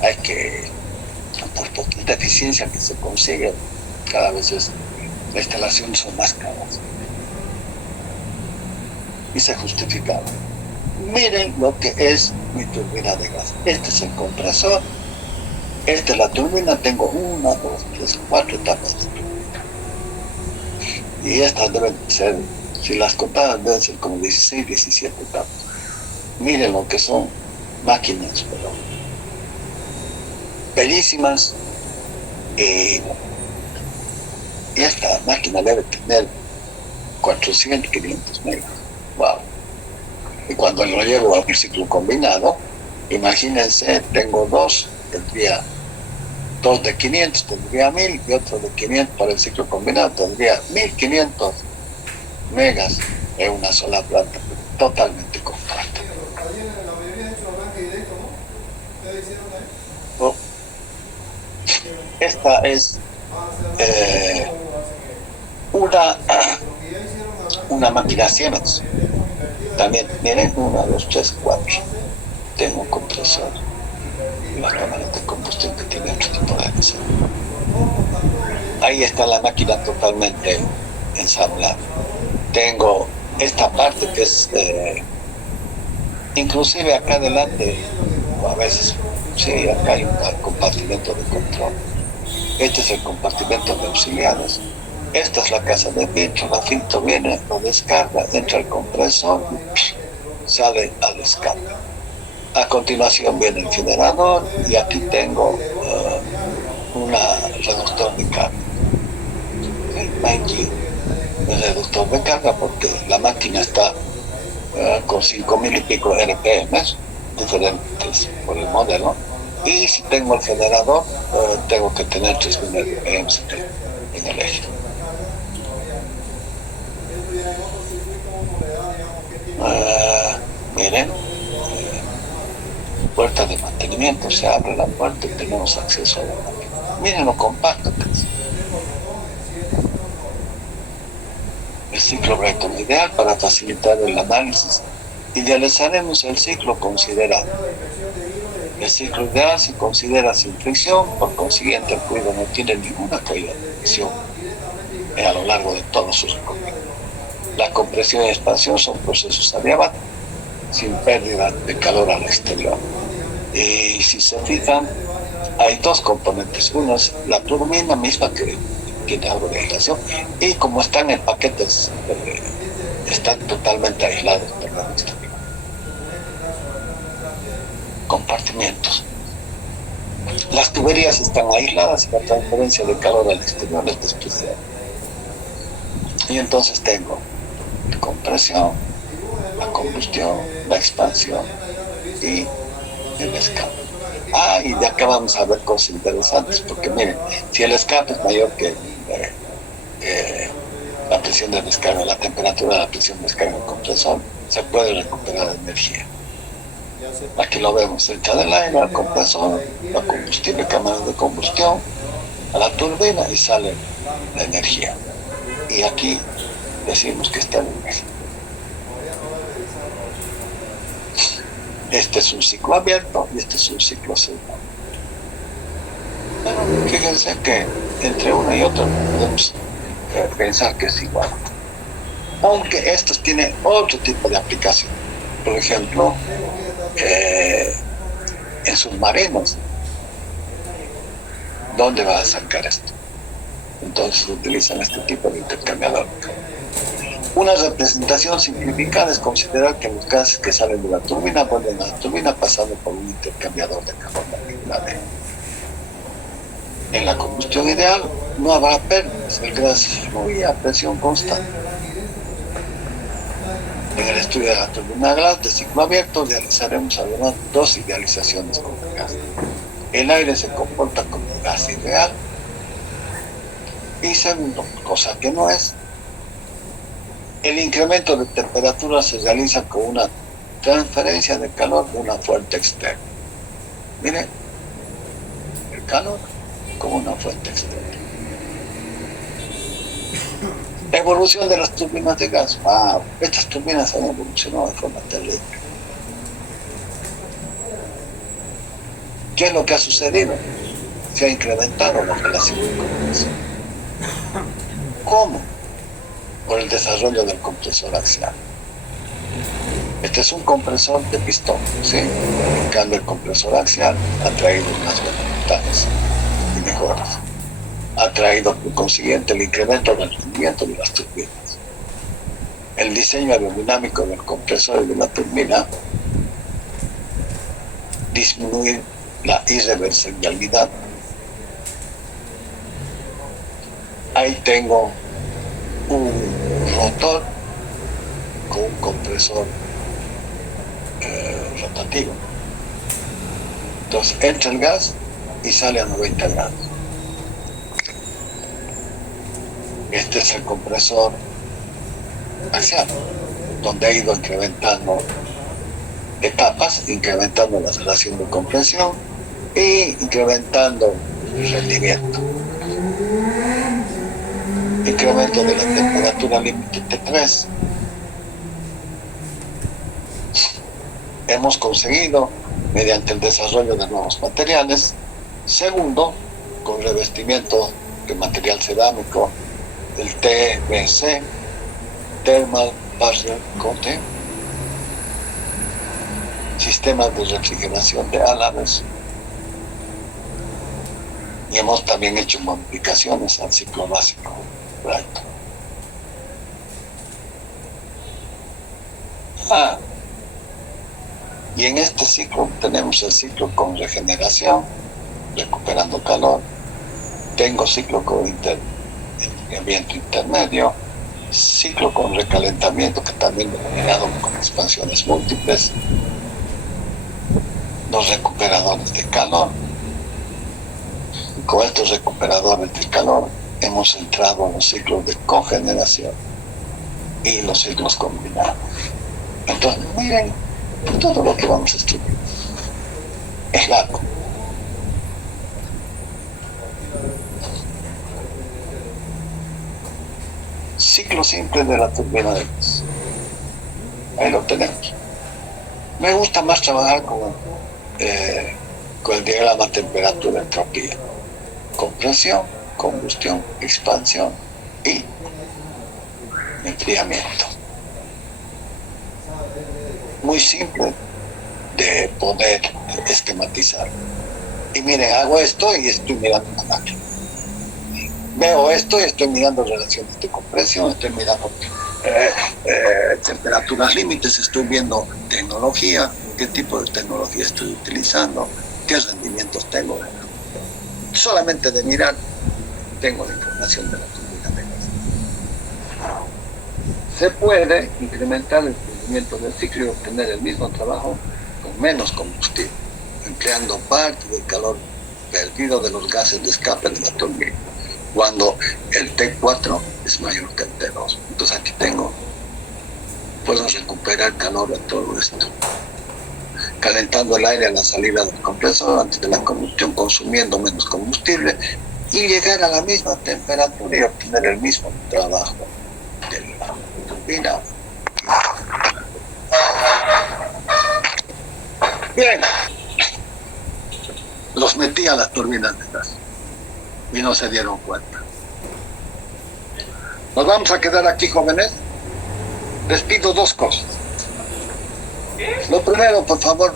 hay que, por poquita eficiencia que se consigue, cada vez las instalaciones son más caras. Y se justificaba. Miren lo que es mi turbina de gas. Este es el compresor, esta es la turbina, tengo 1, 2, 3, 4 etapas de turbina. Y estas deben ser, si las contadas, deben ser como 16, 17 etapas. Miren lo que son máquinas, pero bellísimas. Y esta máquina debe tener 400, 500 megas. Wow. Y cuando lo llevo a un ciclo combinado, imagínense, tengo tendría dos de 500, tendría 1000, y otro de 500 para el ciclo combinado, tendría 1500 megas en una sola planta, totalmente compacta. Oh. Esta es una máquina Siemens. También, miren, 1, 2, 3, 4. Tengo un compresor y la cámara de combustión que tiene otro tipo de diseño. Ahí está la máquina totalmente ensamblada. Tengo esta parte que es, inclusive acá adelante, o a veces, sí, acá hay un compartimento de control. Este es el compartimento de auxiliares. Esta es la casa de filtro. La filtro viene, lo descarga, entra al compresor, sale a descarga. A continuación viene el generador y aquí tengo un reductor de carga. Aquí el reductor de carga porque la máquina está con 5000 y pico RPM, diferentes por el modelo. Y si tengo el generador, tengo que tener 3000 RPM en el eje. Miren, puerta de mantenimiento, se abre la puerta y tenemos acceso a la máquina. Miren lo compacto que es. El ciclo Brayton ideal para facilitar el análisis. Idealizaremos el ciclo considerado. El ciclo ideal se considera sin fricción, por consiguiente el fluido no tiene ninguna caída de presión a lo largo de todo su recorrido. La compresión y expansión son procesos adiabatos, sin pérdida de calor al exterior. Y si se fijan, hay dos componentes. Uno es la turbina misma que tiene algo de aislación y como están en paquetes, están totalmente aislados por la exterior. Compartimientos. Las tuberías están aisladas y la transferencia de calor al exterior es despreciable. Y entonces tengo la compresión, la combustión, la expansión y el escape. Y de acá vamos a ver cosas interesantes, porque miren, si el escape es mayor que la presión de descarga, la temperatura de la presión de descarga del compresor, se puede recuperar energía. Aquí lo vemos, entra del aire al compresor, la combustible, cámara de combustión, a la turbina y sale la energía. Y aquí decimos que está en el eje. Este es un ciclo abierto y este es un ciclo cerrado. Pero fíjense que entre uno y otro podemos pensar que es igual. Aunque estos tienen otro tipo de aplicación. Por ejemplo, en submarinos. ¿Dónde vas a sacar esto? Entonces utilizan este tipo de intercambiador. Una representación simplificada es considerar que los gases que salen de la turbina vuelven a la turbina pasando por un intercambiador de calor particular. En la combustión ideal no habrá pérdidas, el gas fluye a presión constante. En el estudio de la turbina gas de ciclo abierto realizaremos además dos idealizaciones con el gas. El aire se comporta como gas ideal y segundo, cosa que no es, el incremento de temperatura se realiza con una transferencia de calor de una fuente externa. Miren, el calor como una fuente externa. Evolución de las turbinas de gas. Wow, estas turbinas han evolucionado de forma terrible. ¿Qué es lo que ha sucedido? Se ha incrementado la relación de compresión. ¿Cómo? Por el desarrollo del compresor axial. Este es un compresor de pistón, ¿sí? En cambio, el compresor axial ha traído unas ventajas y mejoras. Ha traído por consiguiente el incremento del rendimiento de las turbinas. El diseño aerodinámico del compresor y de la turbina, disminuir la irreversibilidad. Ahí tengo un rotor con un compresor rotativo. Entonces entra el gas y sale a 90 grados. Este es el compresor axial, donde ha ido incrementando etapas, incrementando la relación de compresión y incrementando el rendimiento. Incremento de la temperatura límite T3. Hemos conseguido, mediante el desarrollo de nuevos materiales, segundo, con revestimiento de material cerámico, el TBC, Thermal Barrier Coating, sistemas de refrigeración de álabes, y hemos también hecho modificaciones al ciclo básico. Y en este ciclo tenemos el ciclo con regeneración, recuperando calor. Tengo ciclo con enfriamiento intermedio, ciclo con recalentamiento, que también denominado con expansiones múltiples, los recuperadores de calor. Y con estos recuperadores de calor hemos entrado en los ciclos de cogeneración y los ciclos combinados. Entonces, miren, todo lo que vamos a estudiar es largo. Ciclo simple de la turbina de gas. Ahí lo tenemos. Me gusta más trabajar con el diagrama temperatura-entropía. Compresión, combustión, expansión y enfriamiento. Muy simple de poder esquematizar. Y miren, hago esto y estoy mirando una máquina. Veo esto y estoy mirando relaciones de compresión, estoy mirando temperaturas límites, estoy viendo tecnología, qué tipo de tecnología estoy utilizando, qué rendimientos tengo. Solamente de mirar tengo la información de la turbina de gas. Se puede incrementar el rendimiento del ciclo y obtener el mismo trabajo con menos combustible, empleando parte del calor perdido de los gases de escape de la turbina, cuando el T4 es mayor que el T2. Entonces aquí puedo recuperar calor en todo esto, calentando el aire a la salida del compresor antes de la combustión, consumiendo menos combustible y llegar a la misma temperatura y obtener el mismo trabajo de la turbina. Bien, los metí a las turbinas de gas y no se dieron cuenta. Nos vamos a quedar aquí, jóvenes. Les pido dos cosas. Lo primero, por favor,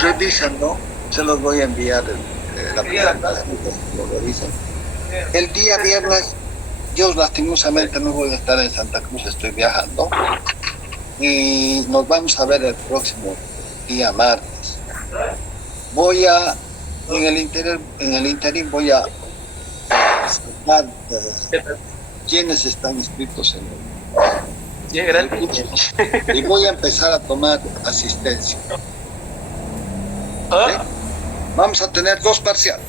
revísenlo. Se los voy a enviar la presentación, lo revisen. El día viernes, yo lastimosamente no voy a estar en Santa Cruz, estoy viajando. Y nos vamos a ver el próximo día martes. Voy a, en el interín voy a explicar quiénes están inscritos en el curso. Y voy a empezar a tomar asistencia. ¿Sí? Vamos a tener dos parciales.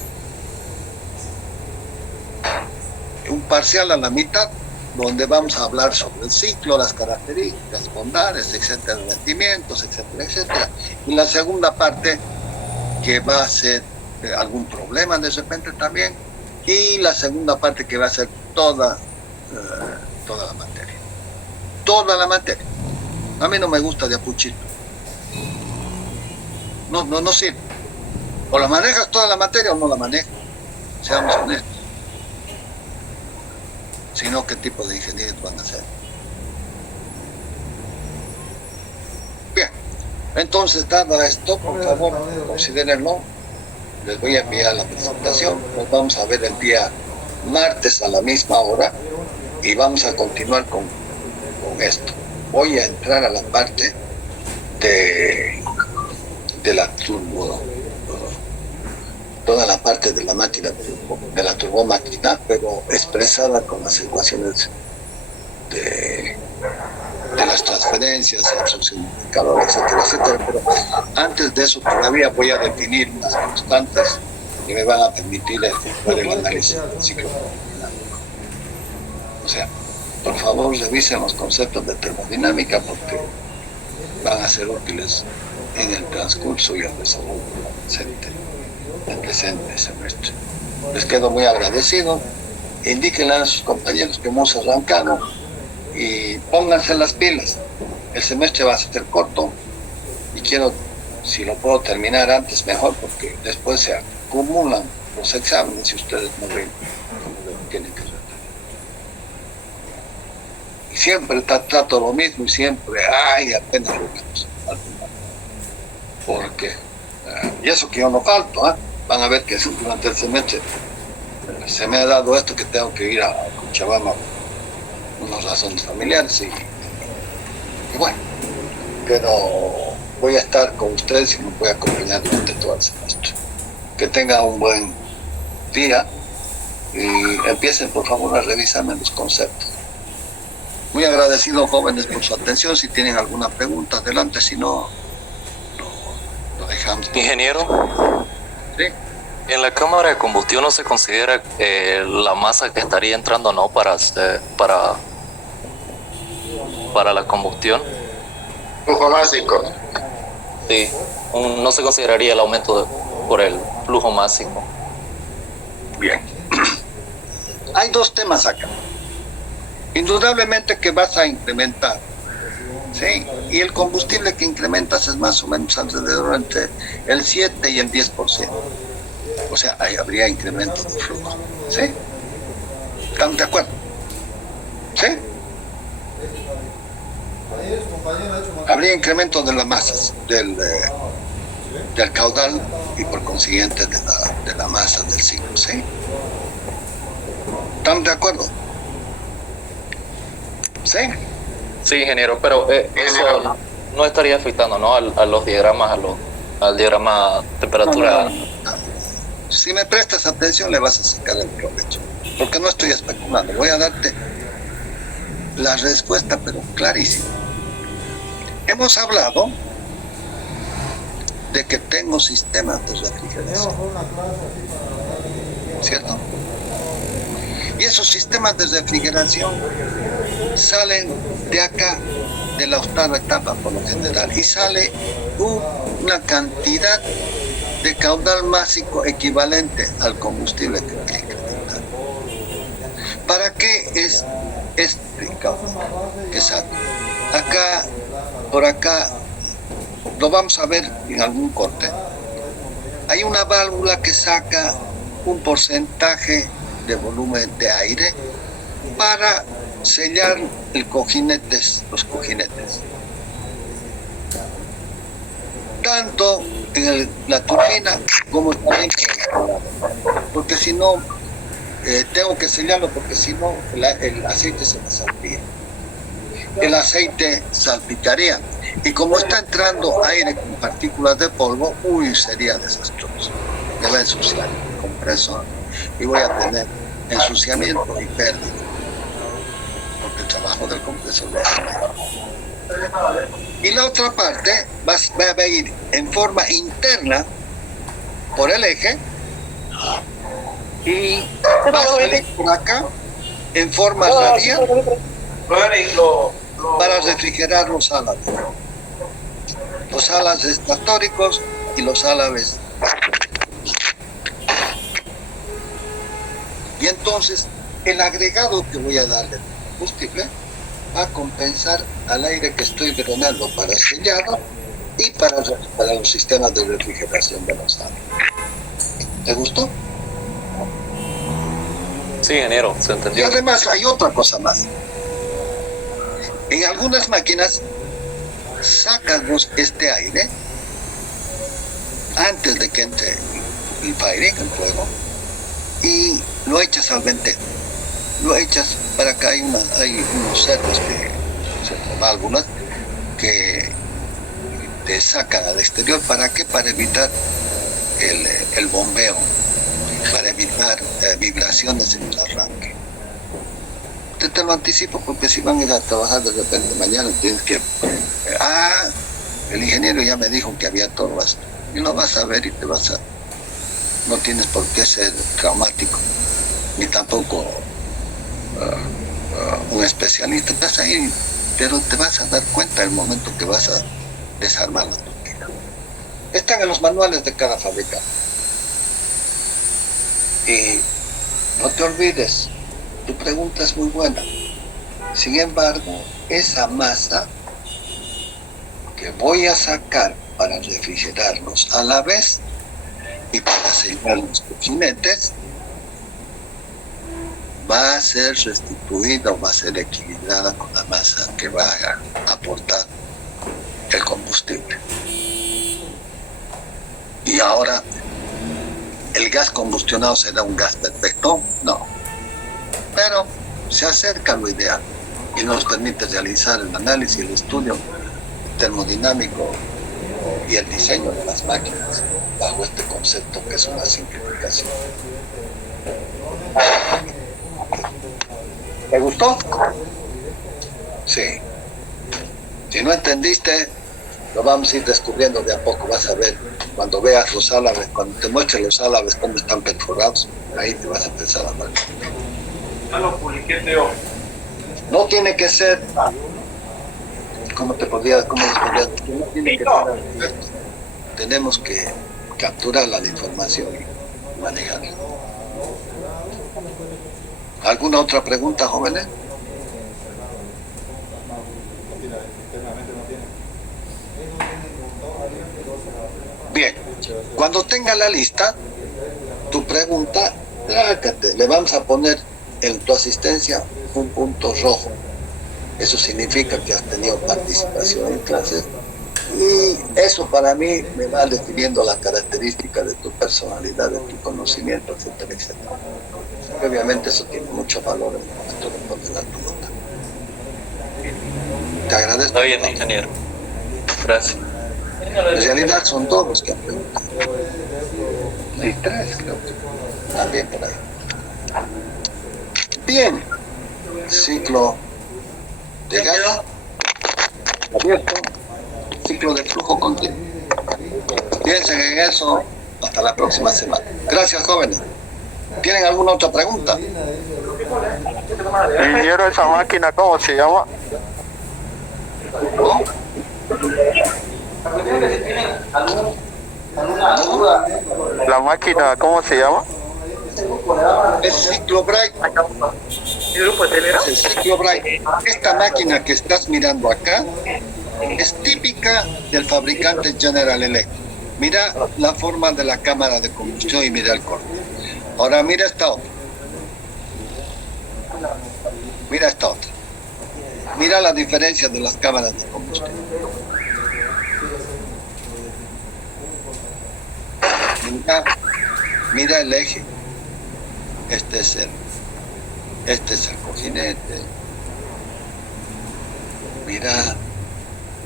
Un parcial a la mitad, donde vamos a hablar sobre el ciclo, las características, bondades, etcétera, rendimientos, etcétera, etcétera. Y la segunda parte, que va a ser algún problema de repente también, y la segunda parte que va a ser toda la materia. Toda la materia. A mí no me gusta de apuchito. No sirve. O la manejas toda la materia o no la manejas. Seamos honestos. Si no, ¿qué tipo de ingenieros van a ser? Bien. Entonces, dado esto, por favor, considérenlo. Les voy a enviar la presentación. Nos vamos a ver el día martes a la misma hora y vamos a continuar con esto. Voy a entrar a la parte de la turbo, toda la parte de la máquina, de la turbomáquina, pero expresada con las ecuaciones de las transferencias, absorción de calor, etcétera, etcétera. Pero antes de eso todavía voy a definir unas constantes que me van a permitir efectuar el análisis del ciclo termodinámico. O sea, por favor revisen los conceptos de termodinámica porque van a ser útiles en el transcurso y el desarrollo del presente semestre. Les quedo muy agradecido. Indíquenle a sus compañeros que hemos arrancado y pónganse las pilas. El semestre va a ser corto y quiero, si lo puedo terminar antes, mejor, porque después se acumulan los exámenes y ustedes no ven cómo lo tienen que realizar. Y siempre trato lo mismo y siempre, apenas lo vemos al final. Porque, y eso que yo no falto, van a ver que durante el semestre se me ha dado esto que tengo que ir a Cochabamba por unas razones familiares y bueno, pero voy a estar con ustedes y me voy a acompañar durante todo el semestre. Que tengan un buen día y empiecen por favor a revisarme los conceptos. Muy agradecido, jóvenes, por su atención. Si tienen alguna pregunta, adelante, si no, lo dejamos. Ingeniero, ¿Sí? en la cámara de combustión no se considera la masa que estaría entrando, ¿no? Para la combustión. Flujo másico. Sí, no se consideraría el aumento por el flujo másico. Bien. Hay dos temas acá. Indudablemente que vas a incrementar, ¿sí? Y el combustible que incrementas es más o menos alrededor entre el 7 y el 10%. O sea, ahí habría incremento de flujo, ¿sí? ¿Están de acuerdo? ¿Sí? Habría incremento de las masas, del caudal y por consiguiente de la masa del ciclo, ¿sí? ¿Están de acuerdo? ¿Sí? Sí, ingeniero, pero eso no estaría afectando, ¿no? A los diagramas, al diagrama temperatura. No. Si me prestas atención le vas a sacar el provecho, porque no estoy especulando, voy a darte la respuesta pero clarísima. Hemos hablado de que tengo sistemas de refrigeración, ¿cierto? Y esos sistemas de refrigeración salen de acá, de la octava etapa por lo general, y sale una cantidad de caudal másico equivalente al combustible que hay que incrementar. ¿Para qué es este caudal que sale? Acá, por acá, lo vamos a ver en algún corte. Hay una válvula que saca un porcentaje de volumen de aire para sellar los cojinetes. Tanto en la turbina como también en el acelerador. Porque si no, tengo que sellarlo porque si no el aceite se me salpía. El aceite salpicaría. Y como está entrando aire con partículas de polvo, sería desastroso. Me va a ensuciar el compresor y voy a tener ensuciamiento y pérdida. Porque el trabajo del compresor va a ser mayor. Y la otra parte va a ir en forma interna por el eje y va a salir por acá en forma radial para refrigerar los álabes. Los álabes estatóricos y los álabes. Y entonces el agregado que voy a darle de combustible va a compensar al aire que estoy drenando para sellarlo y para los sistemas de refrigeración de los álabes. ¿Te gustó? Sí, ingeniero, se Y entendió. además hay otra cosa más. En algunas máquinas sacamos este aire antes de que entre el firing, el fuego, y lo echas al ventero. Lo echas para acá, hay unos cerros válvulas que te sacan al exterior. ¿Para qué? Para evitar el bombeo, para evitar vibraciones en el arranque. Te lo anticipo porque si van a ir a trabajar de repente mañana tienes que... el ingeniero ya me dijo que había todo esto. Y lo vas a ver y no tienes por qué ser traumático, ni tampoco un especialista. Vas a ir, pero te vas a dar cuenta el momento que vas a desarmar la turbina. Están en los manuales de cada fabricante. Y no te olvides, tu pregunta es muy buena. Sin embargo, esa masa que voy a sacar para refrigerarlos a la vez y para sellar los cojinetes va a ser restituida o va a ser equilibrada con la masa que va a aportar el combustible. Y ahora, ¿el gas combustionado será un gas perfecto? No. Pero se acerca a lo ideal y nos permite realizar el análisis, el estudio termodinámico y el diseño de las máquinas bajo este concepto que es una simplificación. ¿Te gustó? Sí. Si no entendiste, lo vamos a ir descubriendo de a poco. Vas a ver, cuando veas los álabes, cuando te muestre los álabes cómo están perforados, ahí te vas a empezar a ver. No tiene que ser, ¿cómo les podría decir? No tiene que ser. Tenemos que capturar la información y manejarla. ¿Alguna otra pregunta, jóvenes? Bien, cuando tenga la lista, tu pregunta, trácate, le vamos a poner en tu asistencia un punto rojo. Eso significa que has tenido participación en clases y eso para mí me va definiendo la característica de tu personalidad, de tu conocimiento, etcétera, etcétera. Y obviamente eso tiene mucho valor en el momento de poner la pregunta. Te agradezco. Está bien, ingeniero. Gracias. En realidad son dos los que han preguntado. Y tres, creo que también por ahí. Bien. Ciclo de gas abierto, ciclo de flujo continuo. Piensen en eso hasta la próxima semana. Gracias, jóvenes. ¿Tienen alguna otra pregunta? Ingeniero, esa máquina, ¿cómo se llama? ¿No? La máquina, ¿cómo se llama? Es ciclo Bright. Es el ciclo Bright. Esta máquina que estás mirando acá es típica del fabricante General Electric. Mira la forma de la cámara de combustión y mira el corte. Ahora mira esta otra. Mira esta otra. Mira la diferencia de las cámaras de combustión. Mira el eje. Este es el cojinete. Mira,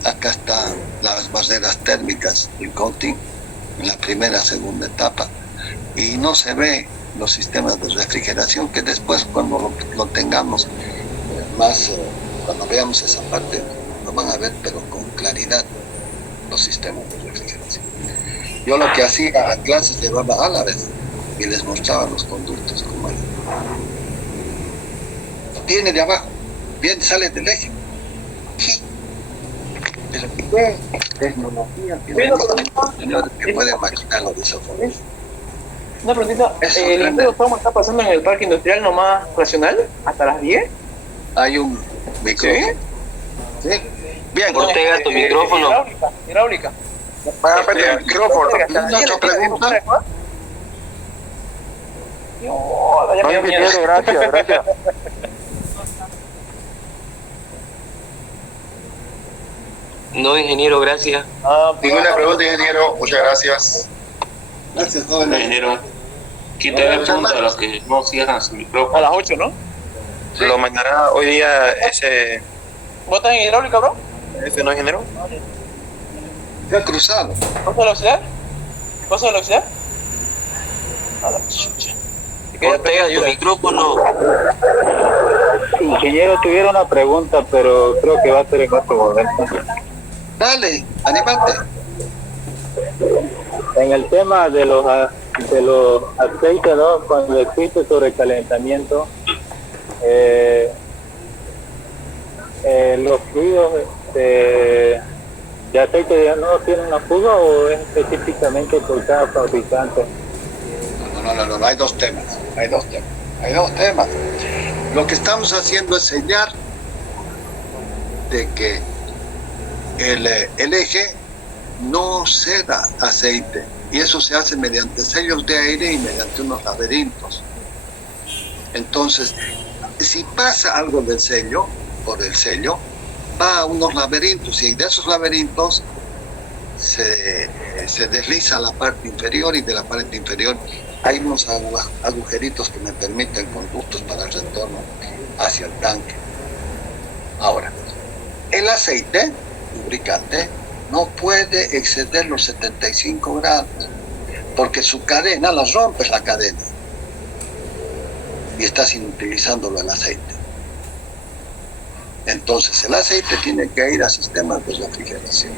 acá están las barreras térmicas del coating en la primera, segunda etapa. Y no se ve los sistemas de refrigeración que después cuando lo tengamos más, cuando veamos esa parte, lo van a ver, pero con claridad, los sistemas de refrigeración. Yo lo que hacía a clases llevaba árabes y les mostraba los conductos como él. Viene de abajo, bien sale del eje. ¿Qué? Pero ¿qué tecnología tiene señores que pueden maquinarlo de esa forma? Una preguntita, ¿el Imperio Fama está pasando en el parque industrial nomás racional hasta las 10? Hay un micrófono. ¿Sí? Bien, Ortega, tu micrófono. Hidráulica. Págate el micrófono. ¿Una otra pregunta? No, ya me dio miedo. Gracias. No, ingeniero, gracias. Ninguna pregunta, ingeniero. Muchas gracias. Gracias, jóvenes. Ingeniero, quítale el punto a los que no cierran su A micrófono. las 8, ¿no? Sí. Lo mandará hoy día ese ¿Vos estás en hidráulica, bro? no ingeniero. Se ha cruzado. ¿Cosa de la auxiliar? ¿Cosa de la auxiliar? A la chucha. Ortega, tu micrófono. Ingeniero, tuviera una pregunta, pero creo que va a ser en otro momento. Dale, anímate. En el tema de los aceites, ¿no? Cuando existe sobrecalentamiento, los fluidos de aceite ya no tienen una fuga o es específicamente por cada fabricante. No, hay dos temas. Lo que estamos haciendo es sellar de que el eje no ceda aceite, y eso se hace mediante sellos de aire y mediante unos laberintos. Entonces, si pasa algo del sello, por el sello, va a unos laberintos, y de esos laberintos se desliza la parte inferior, y de la parte inferior hay unos agujeritos que me permiten conductos para el retorno hacia el tanque. Ahora, el aceite lubricante no puede exceder los 75 grados, porque su cadena la rompes la cadena y estás inutilizándolo el aceite. Entonces el aceite tiene que ir a sistemas de refrigeración.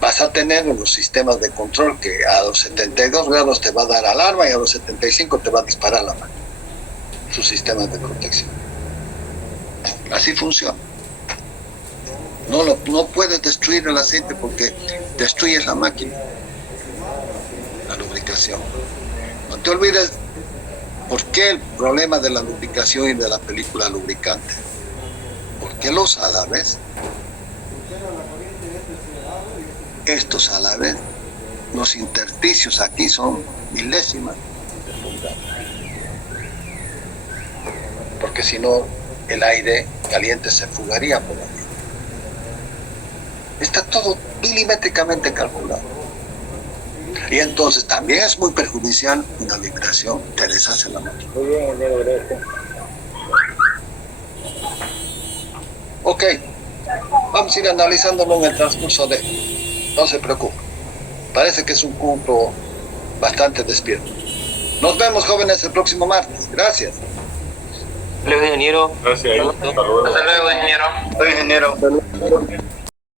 Vas a tener los sistemas de control que a los 72 grados te va a dar alarma y a los 75 te va a disparar la máquina. Sus sistemas de protección. Así funciona. No puedes destruir el aceite porque destruyes la máquina, la lubricación. No te olvides por qué el problema de la lubricación y de la película lubricante. Porque los árabes, estos árabes, los intersticios aquí son milésimas de pulgada. Porque si no, el aire caliente se fugaría por aquí. Está todo milimétricamente calculado. Y entonces también es muy perjudicial una liberación que deshace la máquina. Muy bien, ingeniero, gracias. Ok, vamos a ir analizándolo en el transcurso de... No se preocupe. Parece que es un punto bastante despierto. Nos vemos, jóvenes, el próximo martes. Gracias. Luego, ingeniero. Gracias. Hasta luego, ingeniero. Soy ingeniero.